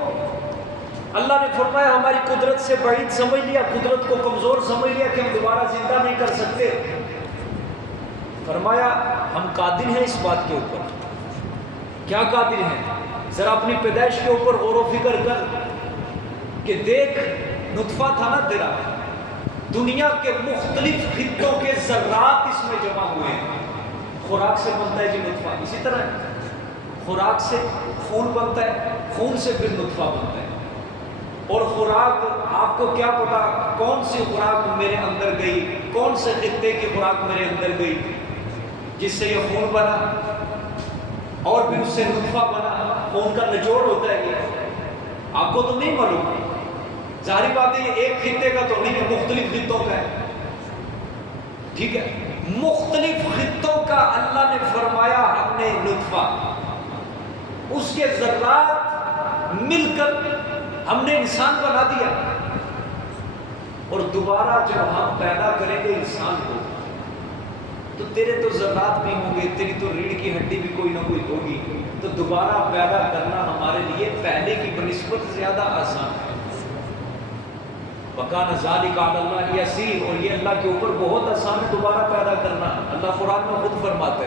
اللہ نے فرمایا ہماری قدرت سے بعید سمجھ لیا، قدرت کو کمزور سمجھ لیا کہ ہم دوبارہ زندہ نہیں کر سکتے۔ فرمایا ہم قادر ہیں اس بات کے اوپر۔ کیا قادر ہیں؟ ذرا اپنی پیدائش کے اوپر غور و فکر کر کہ دیکھ، نطفہ تھا نا تیرا، دنیا کے مختلف خطوں کے ذرات اس میں جمع ہوئے ہیں، خوراک سے بنتا ہے جی نطفہ، اسی طرح خوراک سے خون بنتا ہے، خون سے پھر نطفہ بنتا ہے، اور خوراک آپ کو کیا پتا کون سی خوراک میرے اندر گئی، کون سے خطے کی خوراک میرے اندر گئی جس سے یہ خون بنا اور پھر اس سے نطفہ بنا، خون کا نچوڑ ہوتا ہے یہ آپ کو تو نہیں معلوم، ظاہری بات ہے یہ ایک خطے کا تو نہیں ہے، مختلف خطوں کا ہے، ٹھیک ہے، مختلف خطوں کا اللہ نے فرمایا ہم نے نطفہ، اس کے ذرات مل کر ہم نے انسان بنا دیا، اور دوبارہ جب ہم پیدا کریں گے انسان کو تو تیرے تو ذرات بھی ہوں گے، تیری تو ریڑھ کی ہڈی بھی کوئی نہ کوئی ہوگی، تو دوبارہ پیدا کرنا ہمارے لیے پہلے کی بنسبت زیادہ آسان ہے۔ وَكَانَ ذَلِكَ عَلَى اللَّهِ يَسِيرٌ، اور یہ اللہ کے اوپر بہت آسان ہے دوبارہ پیدا کرنا، اللہ قرآن میں خود فرماتا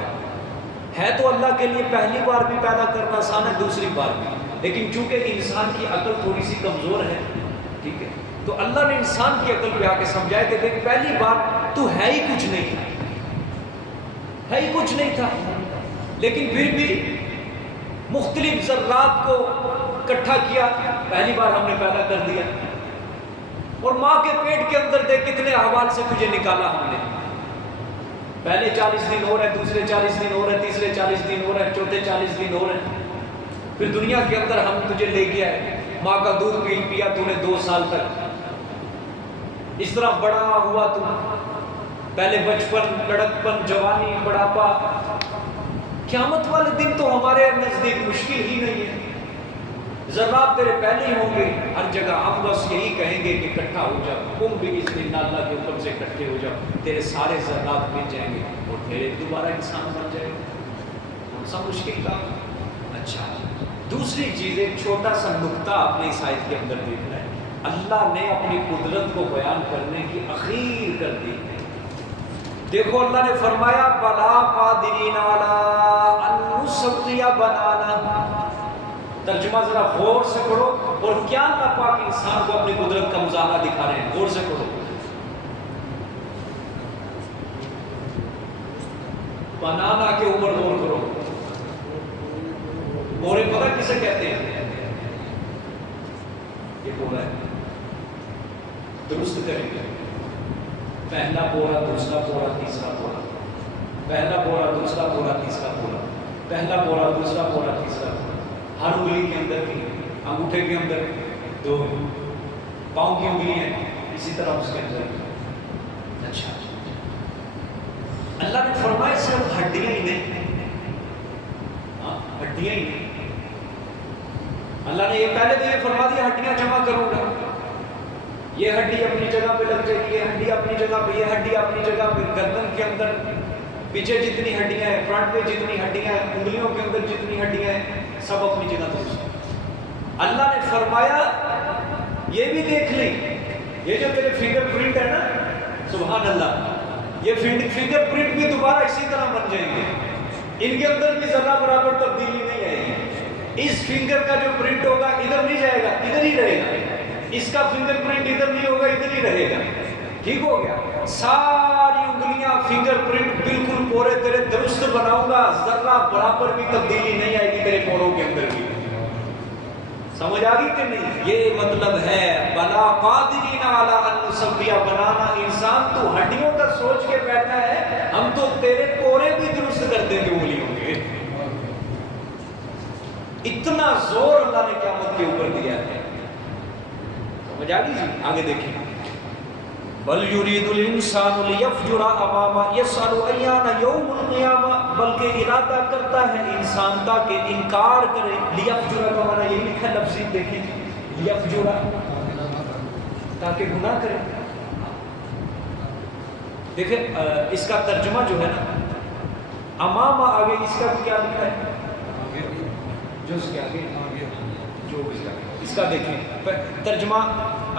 ہے تو اللہ کے لیے پہلی بار بھی پیدا کرنا آسان ہے، دوسری بار بھی، لیکن چونکہ انسان کی عقل تھوڑی سی کمزور ہے، ٹھیک ہے، تو اللہ نے انسان کی عقل پہ آ کے سمجھایا کہ دیکھ پہلی بار تو ہے ہی کچھ نہیں تھا، ہے ہی کچھ نہیں تھا، لیکن پھر بھی مختلف ذرات کو اکٹھا کیا، پہلی بار ہم نے پیدا کر دیا، اور ماں کے پیٹ کے اندر دیکھ کتنے احوال سے تجھے نکالا ہم نے، پہلے 40 دن ہو رہے ہیں، دوسرے 40 دن ہو رہے ہیں، تیسرے 40 دن ہو رہے ہیں، چوتھے 40 دن ہو رہے ہیں، پھر دنیا کے اندر ہم تجھے لے گیا ہے، ماں کا دودھ پیا تو نے 2 سال تک، اس طرح بڑا ہوا تو، پہلے بچپن، لڑکپن، جوانی، بڑھاپا، قیامت والے دن تو ہمارے نزدیک مشکل ہی نہیں ہے، ذرات تیرے پہلے ہی ہوں گے ہر جگہ، ہم بس یہی کہیں گے کہ اکٹھا ہو جاؤ، تم بھی اس دن اللہ کے حکم سے اکٹھے ہو جاؤ، تیرے سارے ذرات مل جائیں گے اور پھر دوبارہ انسان بن جائے گا، کون سا مشکل کام۔ اچھا، دوسری چیز ایک چھوٹا سا نقطہ آپ نے اس آیت کے اندر دیکھنا ہے، اللہ نے اپنی قدرت کو بیان کرنے کی اخیر کر دی، دیکھو اللہ نے فرمایا بلا قادرین علی ان نسوی بنانا، ترجمہ ذرا غور سے پڑھو، اور کیا اللہ پاک انسان کو اپنی قدرت کا مظاہرہ دکھا رہے ہیں، غور سے پڑھو، بنانا کے اوپر غور کرو، بورے پتہ کسے کہتے ہیں، یہ بورا ہے، درست کریں گے، پہلا بورا، دوسرا بورا، تیسرا بورا، پہلا بورا، دوسرا بورا، تیسرا بورا، پہلا بورا، دوسرا بورا، تیسرا بورا، ہر انگلی کے اندر کی، انگوٹھے کے اندر 2، پاؤں کی انگلی ہیں اسی طرح اس کے اندر۔ اچھا، اللہ نے فرمایا صرف ہڈیاں ہی نہیں، ہاں ہڈیاں ہی نہیں، اللہ نے یہ پہلے تو یہ فرما دیا ہڈیاں جمع کروں گا، یہ ہڈی اپنی جگہ پہ لگ جائے گی، یہ ہڈی اپنی جگہ پہ، یہ ہڈی اپنی جگہ پہ، گردن کے اندر پیچھے جتنی ہڈیاں ہیں، فرنٹ پہ جتنی ہڈیاں ہیں، انگلیوں کے اندر جتنی ہڈیاں ہیں، سب اپنی جگہ درست۔ اللہ نے فرمایا یہ بھی دیکھ لیں، یہ جو تیرے فنگر پرنٹ ہے نا، سبحان اللہ، یہ فنگر پرنٹ بھی دوبارہ اسی طرح بن جائیں گے، ان کے اندر بھی ذرہ برابر تبدیلی نہیں آئے گی، اس فنگر کا جو پرنٹ ہوگا ادھر نہیں جائے گا، ادھر ہی رہے گا، اس کا فنگر پرنٹ ادھر نہیں ہوگا، ادھر ہی رہے گا، ٹھیک ہو گیا، ساری انگلیاں فنگر پرنٹ بالکل پورے تیرے درست بناؤں گا، ذرہ برابر بھی تبدیلی نہیں آئے گی تیرے پوروں کے اندر بھی، سمجھ آ گئی کہ نہیں؟ یہ مطلب ہے بلا قادرین علی ان نسوی بنانا، انسان تو ہڈیوں کا سوچ کے بیٹھا ہے، ہم تو تیرے پورے بھی درست کر دیں گے انگلیوں کے، اتنا زور اللہ نے قیامت کے اوپر دیا ہے، سمجھ آ گئی جی؟ آگے دیکھیں، بل یرید الانسان لیفجر امامہ یسأل ایان یوم القیامہ، بلکہ ارادہ کرتا ہے انسان کا کہ انکار کرے، لیفجر کا معنی یہ لکھا لفظی دیکھیں، لیفجر تاکہ گناہ کرے، دیکھیں اس کا ترجمہ جو ہے نا، امامہ آگے اس کا کیا لکھا ہے، جو اس کے آگے جو اس کا دیکھیں ترجمہ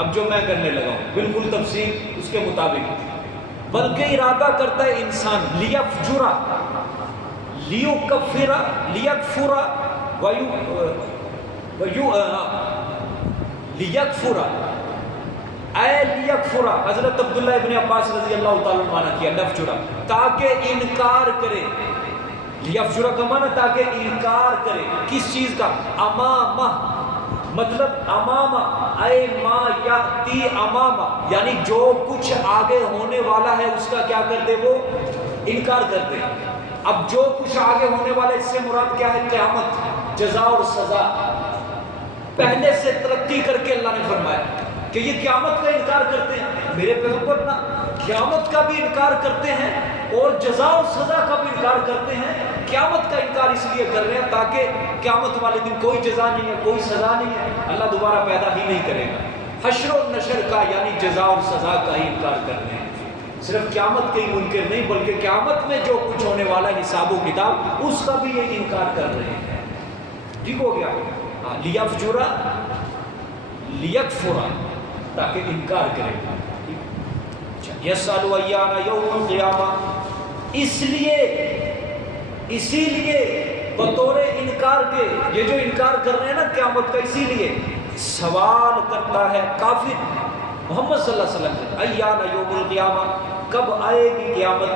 اب جو میں کرنے لگا ہوں بالکل تفسیر اس کے مطابق، بلکہ ارادہ کرتا ہے انسان لیفجرا، لیکفرا، لیکفرا لیکفرا، اے لیکفرا، حضرت عبداللہ ابن عباس رضی اللہ تعالیٰ عنہ کیا لفجرا، تاکہ انکار کرے، لیفجر کا معنی تاکہ انکار کرے کس چیز کا؟ امامہ، مطلب امامہ اے ما یاتی امامہ، یعنی جو کچھ آگے ہونے والا ہے اس کا کیا کرتے؟ وہ انکار کرتے ہیں۔ اب جو کچھ آگے ہونے والا ہے اس سے مراد کیا ہے؟ قیامت، جزا اور سزا۔ پہلے سے ترقی کر کے اللہ نے فرمایا کہ یہ قیامت کا انکار کرتے ہیں، میرے پیغمبر نا قیامت کا بھی انکار کرتے ہیں اور جزا اور سزا کا بھی انکار کرتے ہیں۔ قیامت کا انکار اس لیے کر رہے ہیں تاکہ قیامت والے دن کوئی جزا نہیں ہے، کوئی سزا نہیں ہے، اللہ دوبارہ پیدا ہی نہیں کرے گا۔ حشر و نشر کا یعنی جزا اور سزا کا ہی انکار کر رہے ہیں، صرف قیامت کے ہی منکر نہیں بلکہ قیامت میں جو کچھ ہونے والا ہے حساب و کتاب اس کا بھی یہ انکار کر رہے ہیں۔ ٹھیک ہو گیا؟ لیفجرا لیکفرا، تاکہ انکار کرے۔ یسأل ایان یوم القیامہ، اسی لیے بطور انکار کے یہ جو انکار کر رہے ہیں نا قیامت کا، اسی لیے سوال کرتا ہے کافر محمد صلی اللہ علیہ وسلم سے، ایان یوم القیامہ، کب آئے گی قیامت،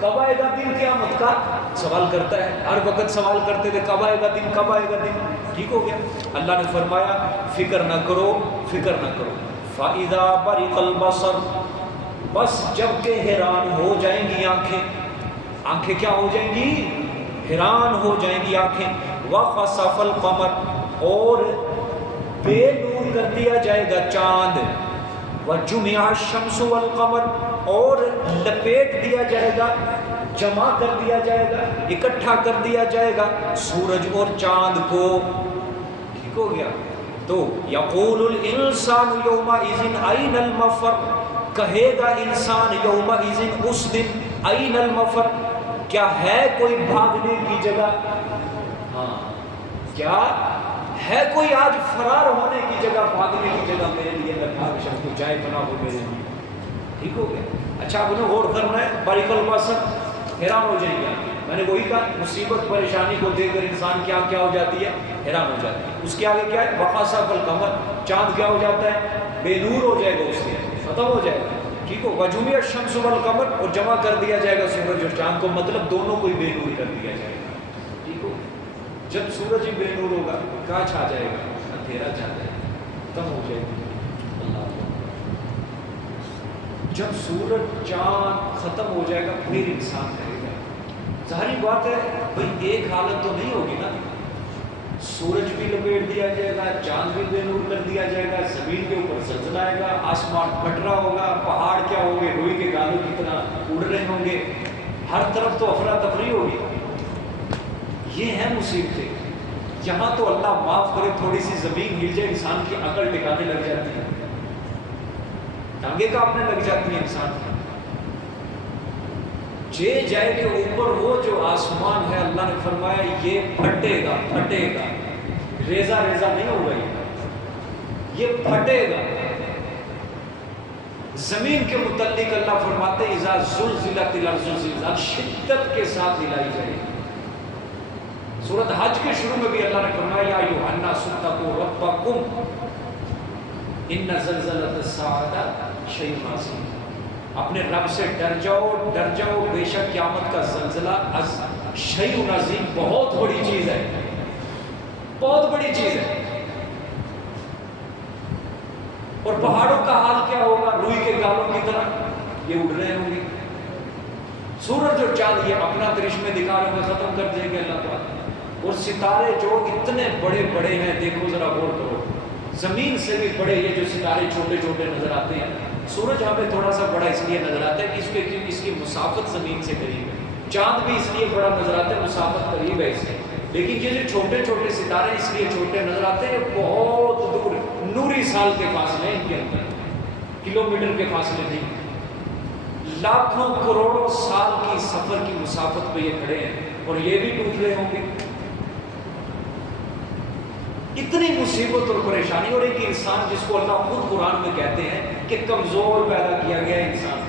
کب آئے گا دن قیامت کا؟ سوال کرتا ہے، ہر وقت سوال کرتے تھے کب آئے گا دن، کب آئے گا دن۔ ٹھیک ہو گیا؟ اللہ نے فرمایا فکر نہ کرو، فکر نہ کرو۔ فَإِذَا بَرِقَ الْبَصَرُ، بس جب کہ حیران ہو جائیں گی آنکھیں کیا ہو جائیں گی؟ حیران ہو جائیں گی آنکھیں۔ وَخَسَفَ الْقَمَرُ، اور بے نور کر دیا جائے گا چاند۔ وَجُمِعَ الشَّمْسُ وَالْقَمَرُ، اور لپیٹ دیا جائے گا، جمع کر دیا جائے گا، اکٹھا کر دیا جائے گا سورج اور چاند کو۔ ٹھیک ہو گیا؟ تو یقول الانسان یومئذ این المفر، کہے گا انسان یومئذ اس دن، این المفر، کیا ہے کوئی بھاگنے کی جگہ؟ ہاں، کیا ہے کوئی آج فرار ہونے کی جگہ، بھاگنے کی جگہ میرے لیے؟ میں بھاگ سکوں، جائے بنا ہو میرے لیے۔ ٹھیک ہو گیا؟ اچھا اب انہیں غور کرنا ہے، باریک البصر، حیران ہو جائیں گے۔ میں نے وہی کہا مصیبت پریشانی کو دیکھ کر انسان کیا ہو جاتی ہے؟ حیران ہو جاتی ہے۔ اس کے آگے کیا ہے؟ وَخَسَفَ الْقَمَرُ، چاند کیا ہو جاتا ہے؟ بے نور ہو جائے گا، اس کے ختم ہو جائے گا۔ ٹھیک ہو؟ وَجُمِعَ الشَّمْسُ وَالْقَمَرُ، اور جمع کر دیا جائے گا سورج اور چاند کو، مطلب دونوں کو ہی بے نور کر دیا جائے گا۔ ٹھیک ہو؟ جب سورج ہی بے نور ہوگا کہاں چھا جائے گا؟ اندھیرا چھا جائے گا، ختم ہو جائے گا۔ جب سورج چاند ختم ہو جائے گا پھر انسان کرے گا۔ ظاہری بات ہے بھائی ایک حالت تو نہیں ہوگی نا، سورج بھی لپیٹ دیا جائے گا، چاند بھی بے نور کر دیا جائے گا، زمین کے اوپر زلزلہ آئے گا، آسمان پھٹ رہا ہوگا، پہاڑ کیا ہوں گے، روئی کے گالوں کی طرح اڑ رہے ہوں گے، ہر طرف تو افراتفری ہوگی۔ یہ ہیں مصیبتیں۔ یہاں تو اللہ معاف کرے تھوڑی سی زمین ہل جائے انسان کی عقل ٹکانے لگ جاتی ہے، ٹانگیں کانپنے لگ جاتی ہیں انسان کی۔ جائے کہ اوپر وہ جو آسمان ہے اللہ نے فرمایا یہ پھٹے گا، پھٹے گا، ریزہ ریزہ نہیں ہوگا، یہ پھٹے گا۔ زمین کے متعلق اللہ فرماتے اذا زلزلت الارض زلزالہا، شدت کے ساتھ ہلائی جائے گی۔ سورۃ حج کے شروع میں بھی اللہ نے فرمایا یا ایھا الناس اتقوا ربکم ان زلزلۃ الساعۃ شیء عظیم، اپنے رب سے ڈر جاؤ، ڈر جاؤ، بے شک قیامت کا زلزلہ شیء عظیم، بہت بڑی چیز ہے، بہت بڑی چیز ہے۔ اور پہاڑوں کا حال کیا ہوگا؟ روئی کے گالوں کی طرح یہ اڑ رہے ہوں گے۔ سورج اور چاند یہ اپنا کرشمے دکھا رہے ہیں، ختم کر دیں گے اللہ تعالیٰ۔ اور ستارے جو اتنے بڑے بڑے ہیں، دیکھو ذرا غور کرو، زمین سے بھی بڑے یہ جو ستارے چھوٹے چھوٹے نظر آتے ہیں۔ سورج ہمیں تھوڑا سا بڑا اس لیے نظر آتا ہے کہ اس کی مسافت زمین سے قریب ہے، چاند بھی اس لیے بڑا نظر آتا ہے، مسافت قریب ہے اس سے، لیکن یہ جو چھوٹے چھوٹے ستارے اس لیے چھوٹے نظر آتے ہیں، بہت دور نوری سال کے فاصلے ان کے اندر، کلومیٹر کے فاصلے نہیں، لاکھوں کروڑوں سال کی سفر کی مسافت پہ یہ کھڑے ہیں، اور یہ بھی ٹوٹ رہے ہوں گے۔ اتنی مصیبت اور پریشانی، اور ایک انسان جس کو اللہ خود قرآن میں کہتے ہیں کہ کمزور پیدا کیا گیا انسان،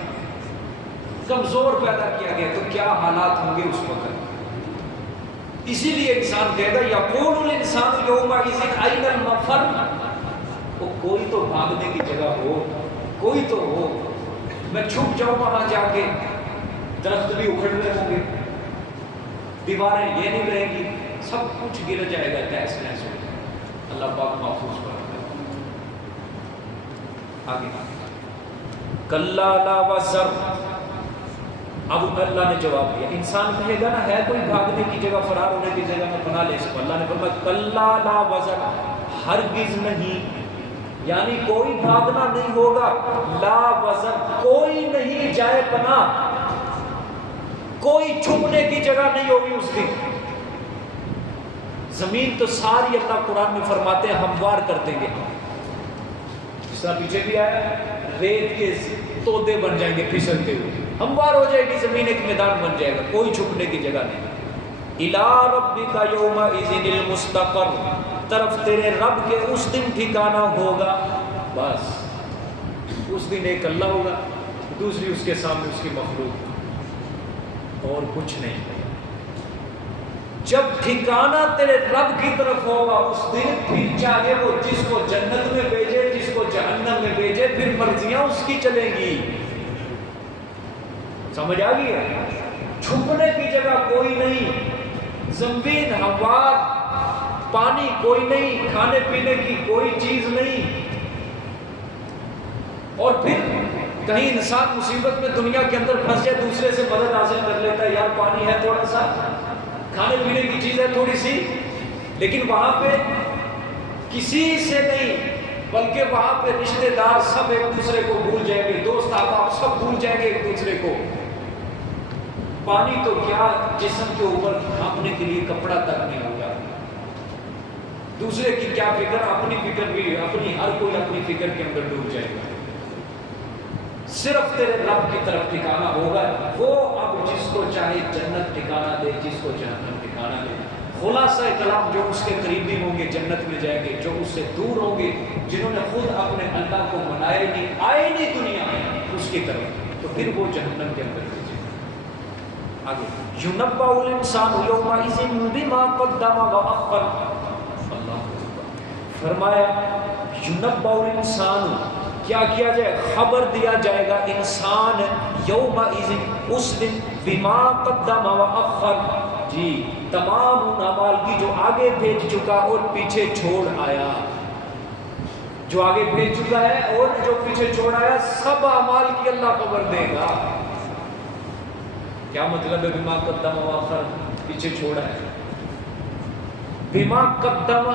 کمزور پیدا کیا گیا، تو کیا حالات ہوں گے اس وقت۔ اسی لیے انسان کہے گا یقول الانسان یومئذ این المفر، کوئی تو بھاگنے کی جگہ ہو، کوئی تو ہو، میں چھپ جاؤں وہاں جا کے، درخت بھی اکھڑ رہے ہوں گے، دیواریں یہ نہیں رہیں گی، سب کچھ گر جائے گا، تہس نہس ہو جائے گا۔ اللہ پاک محفوظ کر آگے کلا لا وزر۔ اب اللہ نے جواب دیا، انسان کہے گا نا ہے کوئی بھاگنے کی جگہ، فرار ہونے کی جگہ میں پناہ لے سکوں، اللہ نے فرمایا کلا لا وزر، ہرگز نہیں، یعنی کوئی بھاگنا نہیں ہوگا، لا وزر کوئی نہیں جائے پناہ، کوئی چھپنے کی جگہ نہیں ہوگی اس دن۔ زمین تو ساری اللہ قرآن میں فرماتے ہیں ہموار کر دیں گے، جس طرح پیچھے بھی آیا ریت کے تودے بن جائیں گے پھسلتے ہوئے، ہموار ہو جائے گی زمین، ایک میدان بن جائے گا، کوئی چھپنے کی جگہ نہیں۔ اِلَىٰ رَبِّكَ يَوْمَئِذٍ الْمُسْتَقَرُّ، طرف تیرے رب کے اس دن ٹھکانہ ہوگا، بس اس دن ایک اللہ ہوگا، دوسری اس کے سامنے اس کی مخلوق، اور کچھ نہیں۔ جب ٹھکانہ تیرے رب کی طرف ہوگا اس دن، پھر چاہے وہ جس کو جنت میں بھیجے جس کو جہنم میں بھیجے، پھر مرضیاں اس کی چلیں گی۔ سمجھ آ گئی ہے؟ چھپنے کی جگہ کوئی نہیں، زمین ہموار، پانی کوئی نہیں، کھانے پینے کی کوئی چیز نہیں۔ اور پھر کہیں انسان مصیبت میں دنیا کے اندر پھنس جائے، دوسرے سے مدد حاصل کر لیتا ہے، یار پانی ہے تھوڑا سا، کھانے پینے کی چیز ہے تھوڑی سی، لیکن وہاں پہ کسی سے نہیں، بلکہ وہاں پہ رشتہ دار سب ایک دوسرے کو بھول جائیں گے، دوست احباب سب بھول جائیں گے ایک دوسرے کو۔ پانی تو کیا، جسم کے اوپر ڈھانپنے کے لیے کپڑا تک نہیں ہوگا، دوسرے کی کیا فکر، اپنی فکر بھی، اپنی ہر کوئی اپنی فکر کے اندر ڈوب جائے گا۔ صرف تیرے رب کی طرف ٹھکانہ ہوگا، وہ اب جس کو چاہے جنت ٹھکانہ دے، جس کو جہنم ٹھکانہ دے۔ خلاصہ کلام، جو اس کے قریبی ہوں گے جنت میں جائیں گے، جو اس سے دور ہوں گے، جنہوں نے خود اپنے اللہ کو منائے نہیں، آئے نہیں دنیا میں اس کی طرف، تو پھر وہ جہنم کے اندر بھیجے۔ آگے یُنَبَّأُ الْإِنسَانُ يَوْمَئِذٍ بِمَا قَدَّمَ وَأَخَّرَ۔ اللہ فرمایا یُنَبَّأُ الْإِنسَانُ، کیا کیا جائے، خبر دیا جائے گا انسان، یومئذ اس دن، بما قدم وأخر، جی تمام ان اعمال کی جو آگے بھیج چکا اور پیچھے چھوڑ آیا، جو آگے بھیج چکا ہے اور جو پیچھے چھوڑ آیا، سب اعمال کی اللہ خبر دے گا۔ کیا مطلب ہے بما قدم وأخر، پیچھے چھوڑا ہے، بما قدم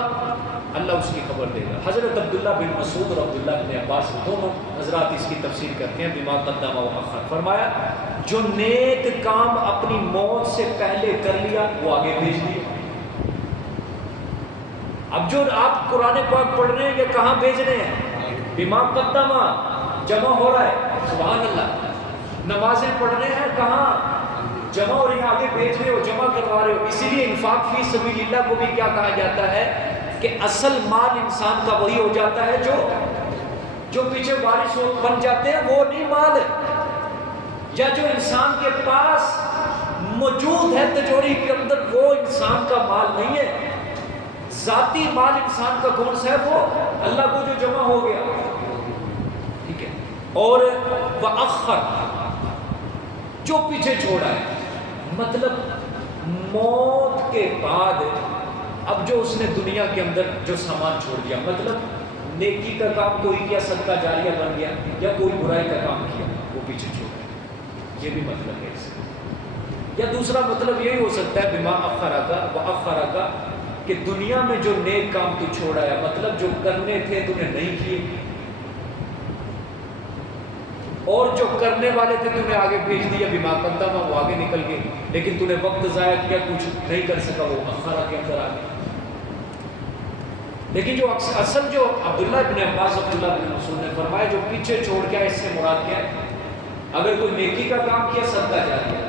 اللہ اس کی خبر دے گا۔ حضرت عبداللہ بن مسعود اور عبداللہ بن عباس دونوں حضرات اس کی تفسیر کرتے ہیں، بما قدم وأخر، فرمایا جو نیک کام اپنی موت سے پہلے کر لیا وہ آگے بھیج دیا۔ اب جو آپ قرآن پاک پڑھ رہے ہیں یہ کہاں بھیج رہے ہیں؟ بما قدم، جمع ہو رہا ہے، سبحان اللہ، نمازیں پڑھ رہے ہیں کہاں؟ جمع، اور یہ آگے بھیج رہے ہو، جمع کروا رہے ہو۔ اسی لیے انفاق فی سبیل اللہ کو بھی کیا کہا جاتا ہے کہ اصل مال انسان کا وہی ہو جاتا ہے جو پیچھے وارث بن جاتے ہیں، وہ نہیں مال، یا جو انسان کے پاس موجود ہے تجوری کے اندر، وہ انسان کا مال نہیں ہے۔ ذاتی مال انسان کا کون سا ہے؟ وہ اللہ کو جو جمع ہو گیا، ٹھیک ہے۔ اور وَأَخَّرَ، جو پیچھے چھوڑا ہے، مطلب موت کے بعد اب جو اس نے دنیا کے اندر جو سامان چھوڑ دیا، مطلب نیکی کا کام کوئی کیا، صدقہ جاریہ بن گیا، یا کوئی برائی کا کام کیا وہ پیچھے چھوڑ گیا، یہ بھی مطلب ہے اس کا۔ یا دوسرا مطلب یہی ہو سکتا ہے بما اخرک واخرک، کہ دنیا میں جو نیک کام تو چھوڑا ہے، مطلب جو کرنے تھے تو نے نہیں کیے، اور جو کرنے والے تھے تمہیں آگے بھیج دیا، بما قدم، وہ آگے نکل گئے، لیکن تم نے وقت ضائع کیا، کچھ نہیں کر سکا، وہ اخرہ کے اندر آ گیا۔ لیکن جو اصل جو عبداللہ بن عباس، عبداللہ بن مسعود نے فرمایا جو پیچھے چھوڑ کے، اس سے مراد کیا ہے؟ اگر کوئی نیکی کا کام کیا، صدقہ جاریہ،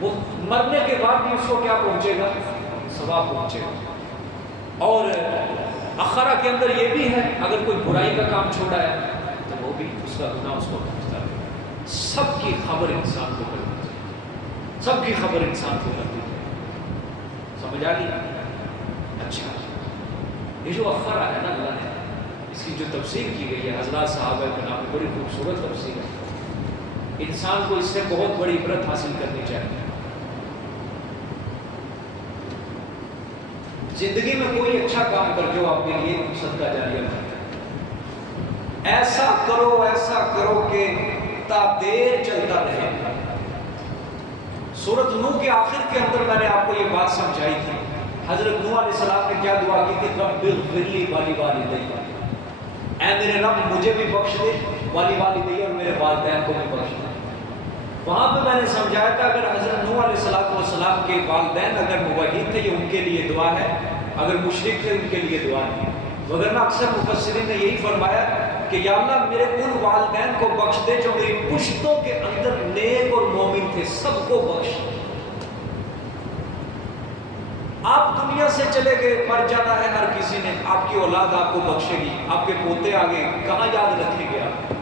وہ مرنے کے بعد بھی اس کو کیا پہنچے گا؟ ثواب پہنچے گا۔ اور اخرہ کے اندر یہ بھی ہے، اگر کوئی برائی کا کام چھوڑا ہے تو وہ بھی اس کا گناہ اس کو پہنچتا ہے۔ سب کی خبر انسان کو کرنی چاہیے، سب کی خبر انسان کو کرنی چاہیے، سمجھ آ گئی؟ اچھا، یہ جو اخرہ ہے نا، اللہ نے اس کی جو تفسیر کی گئی ہے، حضرات صحابہ کے نام، بڑی خوبصورت تفسیر ہے، انسان کو اس سے بہت بڑی عبرت حاصل کرنی چاہیے۔ زندگی میں کوئی اچھا کام کر جو آپ کے لیے صدقہ جاریہ بنے. ایسا کرو کہ تا دیر چلتا رہے. سورۃ نوح کے آخر کے اندر میں نے آپ کو یہ بات سمجھائی تھی. حضرت نوح علیہ السلام نے کیا دعا کی تھی؟ رب اغفر لی ولوالدی، اے میرے رب مجھے بھی بخش دے، ولوالدی اور میرے والدین کو بھی بخش دے. وہاں پہ میں نے سمجھایا تھا اگر حضرت نوح علیہ السلام کے والدین اگر موحد تھے یہ ان کے لیے دعا ہے، اگر مشرک تھے ان کے لیے دعا نہیں. وگرنہ اکثر مفسرین نے یہی فرمایا کہ یا اللہ میرے ان والدین کو بخش دے جو میری پشتوں کے اندر نیک اور مومن تھے، سب کو بخش. آپ دنیا سے چلے گئے، مر جانا ہے ہر کسی نے، آپ کی اولاد آپ کو بخشے گی، آپ کے پوتے آگے کہاں یاد رکھیں گے؟ آپ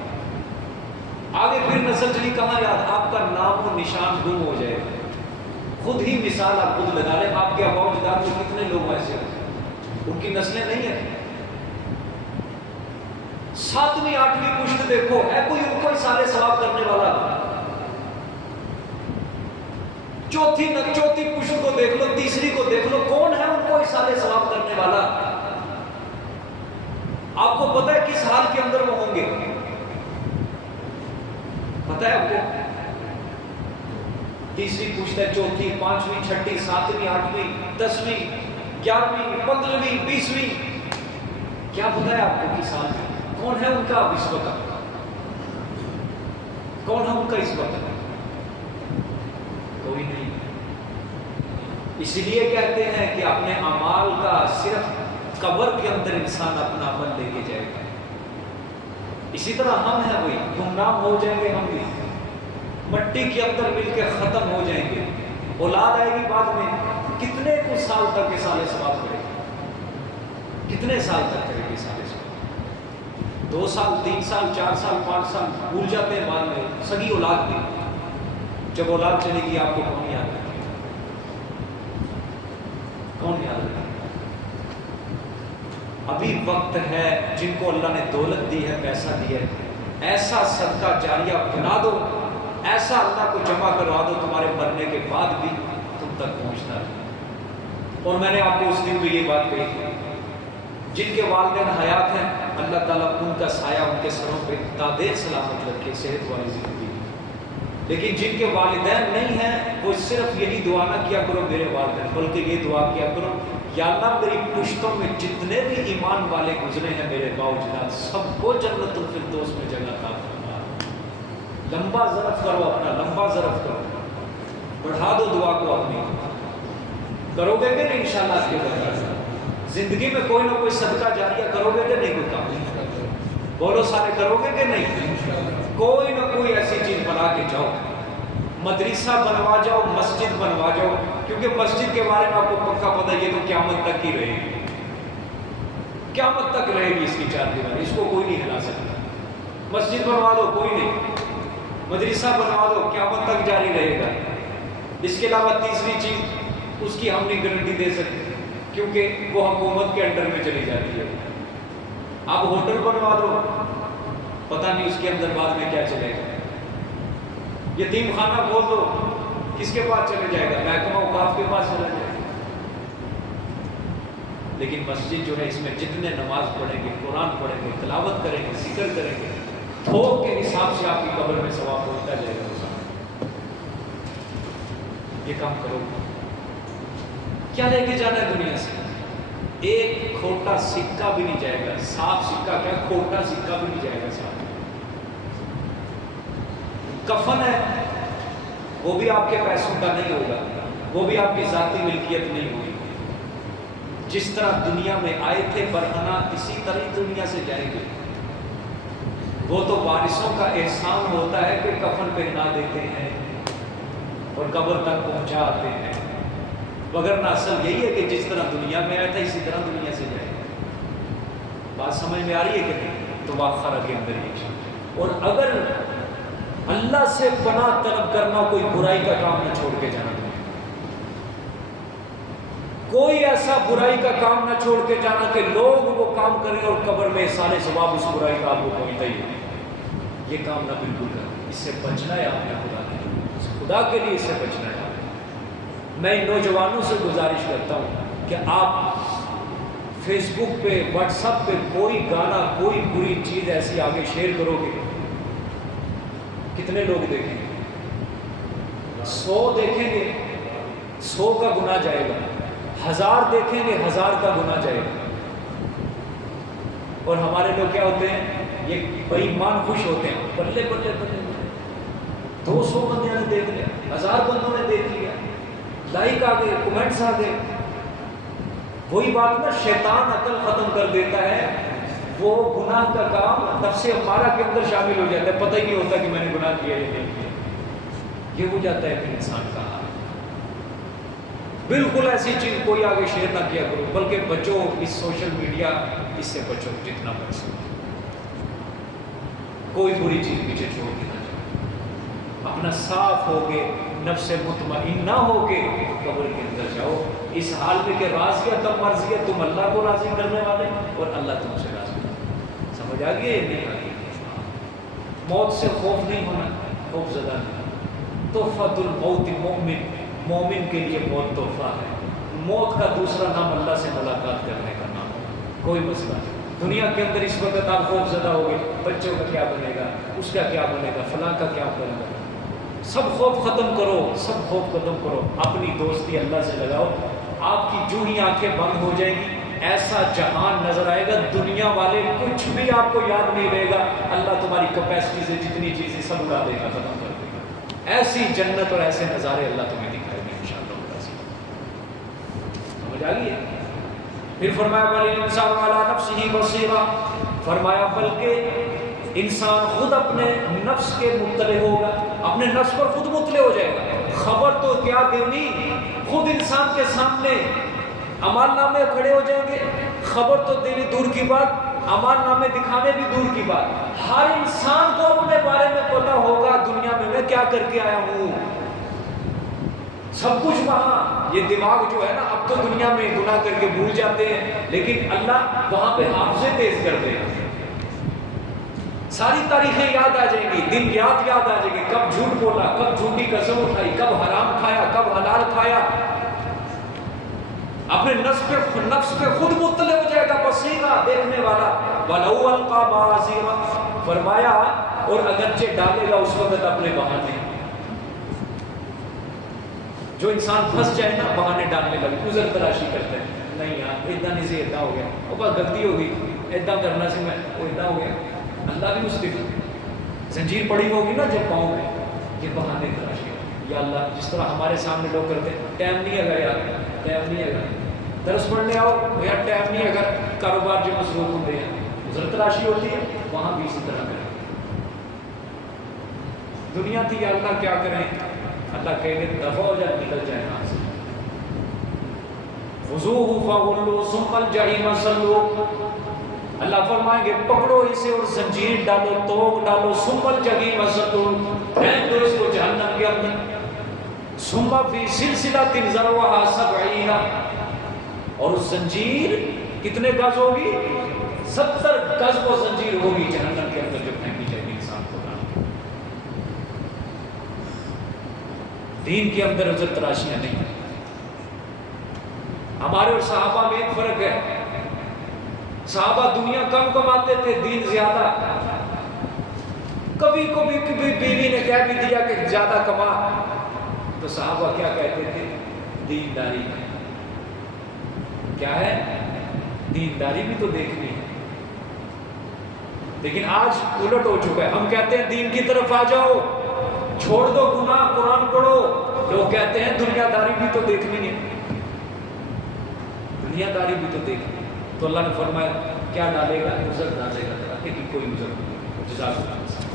آگے پھر نسل چلی کہاں یاد؟ آپ کا نام و نشان گم ہو جائے گا. خود ہی مثال آپ خود لگا لیں، آپ کے آباء و اجداد میں کتنے لوگ ایسے ہیں ان کی نسلیں نہیں ہیں. 7ویں 8ویں پشت دیکھو، ہے کوئی ان کو سارے ثواب کرنے والا؟ چوتھی پشت کو دیکھ لو، تیسری کو دیکھ لو، کون ہے ان کو سارے ثواب کرنے والا؟ آپ کو پتہ ہے کس حال کے اندر وہ ہوں گے؟ پتہ ہے آپ کو؟ تیسری پشت ہے، چوتھی، 5ویں، 6، 7ویں، 8ویں، 10ویں، 11ویں، 15ویں، 20ویں. کیا پتہ ہے آپ کو کس حال میں کون ہے ان کا اب اس وقت؟ کون ہے ان کا اس وقت؟ کوئی نہیں. اس لیے کہتے ہیں کہ اپنے اعمال کا صرف قبر کے اندر انسان اپنا عمل لے کے جائے گا. اسی طرح ہم ہیں وہی گمنام ہو جائیں گے، ہم بھی مٹی کے اندر مل کے ختم ہو جائیں گے. اولاد آئے گی بعد میں، کتنے کچھ سال تک یہ سالے ثواب کرے گی؟ کتنے سال تک کرے گی سالے ثواب؟ 2 سال، 3 سال، 4 سال، 5 سال بھول جاتے ہیں بعد میں. سگی اولاد بھی جب اولاد چلے گی آپ کو کون یاد رکھے گا؟ کون یاد رکھے گا؟ ابھی وقت ہے. جن کو اللہ نے دولت دی ہے، پیسہ دیا ہے، ایسا صدقہ جاریہ بنا دو، ایسا اللہ کو جمع کروا دو تمہارے مرنے کے بعد بھی تم تک پہنچتا ہے. اور میں نے آپ کو اس دن بھی یہ بات کہی تھی، جن کے والدین حیات ہیں اللہ تعالیٰ ان کا سایہ ان کے سروں پہ تادیر سلامت رکھے، صحت والی زندگی. لیکن جن کے والدین نہیں ہیں وہ صرف یہی دعا نہ کیا کرو میرے والدین، بلکہ یہ دعا کیا کرو یا اللہ میری پشتوں میں جتنے بھی ایمان والے گزرے ہیں میرے باؤ جناب سب کو جنت الفردوس میں جگہ عطا فرما. لمبا ظرف کرو، اپنا لمبا ظرف کرو، بڑھا دو دعا کو اپنی. کرو گے کہ نہیں انشاءاللہ آپ کے بتا زندگی میں کوئی نہ کوئی صدقہ جاریہ کرو گے کہ نہیں؟ کوئی کام بولو سارے کرو گے کہ نہیں؟ کوئی نہ کوئی ایسی چیز بنا کے جاؤ، مدرسہ بنوا جاؤ، مسجد بنوا جاؤ، کیونکہ مسجد کے بارے میں آپ کو پکا پتہ یہ تو قیامت تک ہی رہے گی. قیامت تک رہے گی اس کی چار دیواری، اس کو کوئی نہیں ہلا سکتا. مسجد بنوا دو کوئی نہیں، مدرسہ بنوا دو قیامت تک جاری رہے گا. اس کے علاوہ تیسری چیز اس کی ہم نہیں گارنٹی دے سکتے کیونکہ وہ حکومت کے انڈر میں چلی جاتی ہے. آپ ہوٹل بنوا دو، پتہ نہیں اس کے اندر بعد میں کیا چلے گا. یتیم خانہ کھول دو، کس کے پاس چلے جائے گا؟ محکمہ اوقاف کے پاس چلا جائے گا. لیکن مسجد جو ہے اس میں جتنے نماز پڑھیں گے، قرآن پڑھیں گے، تلاوت کریں گے، ذکر کریں گے، تھوک کے حساب سے آپ کی قبر میں ثواب پہنچتا جائے گا. یہ کام کرو. کیا لے کے جانا ہے دنیا سے؟ ایک کھوٹا سکہ بھی نہیں جائے گا. صاف سکہ کیا، کھوٹا سکہ بھی نہیں جائے گا ساتھ. کفن ہے وہ بھی آپ کے پیسوں کا نہیں ہوگا، وہ بھی آپ کی ذاتی ملکیت نہیں ہوگی. جس طرح دنیا میں آئے تھے برہنہ اسی طرح دنیا سے جائیں گے. وہ تو وارثوں کا احسان ہوتا ہے کہ کفن پہنا دیتے ہیں اور قبر تک پہنچا آتے ہیں، وگرنہ اصل یہی ہے کہ جس طرح دنیا میں آیا تھا اسی طرح دنیا سے جائے گا. بات سمجھ میں آ رہی ہے کہ نہیں؟ تو واخرہ کے اندر یہ چیز. اور اگر اللہ سے پناہ طلب کرنا، کوئی برائی کا کام نہ چھوڑ کے جانا، کوئی ایسا برائی کا کام نہ چھوڑ کے جانا کہ لوگ وہ کام کریں اور قبر میں سارے ثواب اس برائی کا آپ کو پہنچتا ہی ہے. یہ کام نہ بالکل کریں. اس سے بچنا ہے آپ نے خدا کے لیے اس سے بچنا ہے. میں ان نوجوانوں سے گزارش کرتا ہوں کہ آپ فیس بک پہ واٹس ایپ پہ کوئی گانا کوئی بری چیز ایسی آگے شیئر کرو گے، کتنے لوگ دیکھیں گے؟ 100 دیکھیں گے 100 کا گناہ جائے گا، 1000 دیکھیں گے 1000 کا گناہ جائے گا۔ اور ہمارے لوگ کیا ہوتے ہیں؟ یہ بے ایمان خوش ہوتے ہیں، بلے بلے بلے 200 بندیاں نے دیکھ لیا، 1000 بندوں نے دیکھ لیا، لائک آ گئے، کمنٹس آ گئے۔ وہی بات نا، شیطان عقل ختم کر دیتا ہے، وہ گناہ کا کام نفس امارہ کے اندر شامل ہو جاتا ہے، پتہ ہی نہیں ہوتا کہ میں نے گناہ کیا یا نہیں کیا۔ یہ ہو جاتا ہے کہ انسان کا حال۔ بالکل ایسی چیز کوئی آگے شیئر نہ کیا کرو، بلکہ بچو اس سوشل میڈیا، اس سے بچو جتنا بچ سکو۔ کوئی بری چیز پیچھے چھوڑ کے نہ جاؤ، اپنا صاف ہو کے نفس مطمئنہ ہو کے قبر کے اندر جاؤ، اس حال میں کہ راضیہ تم مرضیہ، تم اللہ کو راضی کرنے والے اور اللہ تم سے راضی۔ سمجھ آ گئی نہیں آ گئی؟ موت سے خوف نہیں ہونا، خوف زدہ نہیں۔ تحفۃ الموت مومن، مومن کے لیے موت تحفہ ہے۔ موت کا دوسرا نام اللہ سے ملاقات کرنے کا نام ہے، کوئی مسئلہ نہیں۔ دنیا کے اندر اس وقت آپ خوف زدہ ہو گئے، بچوں کا کیا بنے گا، اس کا کیا بنے گا، فلاں کا کیا بنے گا۔ سب خوف ختم کرو، سب خوف ختم کرو، اپنی دوستی اللہ سے لگاؤ۔ آپ کی جو ہی آنکھیں بند ہو جائیں گی، ایسا جہان نظر آئے گا، دنیا والے کچھ بھی آپ کو یاد نہیں رہے گا، اللہ تمہاری کیپیسٹی سے جتنی چیزیں سب اڑا دے گا، ختم کر دے گا۔ ایسی جنت اور ایسے نظارے اللہ تمہیں دکھائے گے انشاءاللہ۔ سمجھ آ گئی ہے؟ پھر فرمایا بل الانسان علی نفسہ بصیرہ، فرمایا بلکہ انسان خود اپنے نفس کے مطلع ہوگا، اپنے نفس پر خود مطلع ہو جائے گا۔ خبر تو کیا دینی، خود انسان کے سامنے اعمال نامے کھڑے ہو جائیں گے، خبر تو دینی دور کی بات، اعمال نامے دکھانے بھی دور کی بات۔ ہر انسان کو اپنے بارے میں پتہ ہوگا دنیا میں کیا کر کے آیا ہوں، سب کچھ وہاں۔ یہ دماغ جو ہے نا، اب تو دنیا میں گناہ کر کے بھول جاتے ہیں، لیکن اللہ وہاں پہ حافظے تیز کر دے گا، ساری تاریخیں یاد آ جائیں گی، دن یاد آ جائیں گے، کب جھوٹ بولا، کب جھوٹی قسم اٹھائی، کب حرام کھایا، کب حلال کھایا۔ اپنے نفس پہ خود مطلع ہو جائے گا، بصیرہ، دیکھنے والا۔ وَلَوْ أَلْقَىٰ مَعَاذِيرًا، فرمایا اور اگرچہ ڈالے گا اس وقت اپنے بہانے۔ جو انسان پھنس جائے نا، بہانے ڈالنے لگے، عذر تلاشی کرتے ہیں، نہیں یار اتنا نہیں سی، اتنا ہو گیا، وہ بس غلطی ہو گئی، اتنا کرنا سی میں، وہ اتنا ہو گیا۔ اللہ بھی اس کی زنجیر پڑی ہوگی نا جب پاؤں میں، یہ بہانے تلاشی۔ یا اللہ، جس طرح ہمارے سامنے لوگ کرتے ہیں، ٹائم نہیں ہے یار، ٹائم نہیں ہے، درس پڑھنے آؤ یار، ٹائم نہیں ہے، کاروبار جو مصروف ہوتے ہیں، عذر تلاشی ہوتی ہے، وہاں بھی اسی طرح کریں۔ دنیا تھی، یا اللہ کیا کریں، اللہ کہیں گے دفع ہو جائے، نکل جائے یہاں سے۔ خذوہ فغلوہ ثم الجحیم صلوہ، اللہ فرمائیں گے پکڑو اسے اور زنجیر ڈالو، توق ڈالو، ثم الجحیم صلوہ، پھینک دو اس کو جہنم کے اندر، ثم فی سلسلۃ ذرعہا 70، اور اس زنجیر کتنے گز ہوگی؟ 70 گز وہ زنجیر ہوگی جہنم کے اندر جو پھینکی جائے گی انسان کو ڈال کے۔ دین کے اندر عذر تراشیاں نہیں ہیں۔ ہمارے اور صحابہ میں ایک فرق ہے، صحابہ دنیا کم کماتے تھے، دین زیادہ۔ کبھی بیوی نے کہہ بھی دیا کہ زیادہ کما، تو صحابہ کیا کہتے تھے؟ دینداری ہے۔ کیا ہے؟ دینداری بھی تو دیکھنی ہے۔ لیکن آج الٹ ہو چکا ہے، ہم کہتے ہیں دین کی طرف آ جاؤ، چھوڑ دو گناہ، قرآن پڑھو، لوگ کہتے ہیں دنیا داری بھی تو دیکھنی ہے، دنیا داری بھی تو دیکھنی ہے۔ تو اللہ نے فرمایا کیا ڈالے گا؟ عذر ڈالے گا، کہ کوئی عذر نہیں۔ جزاک اللہ۔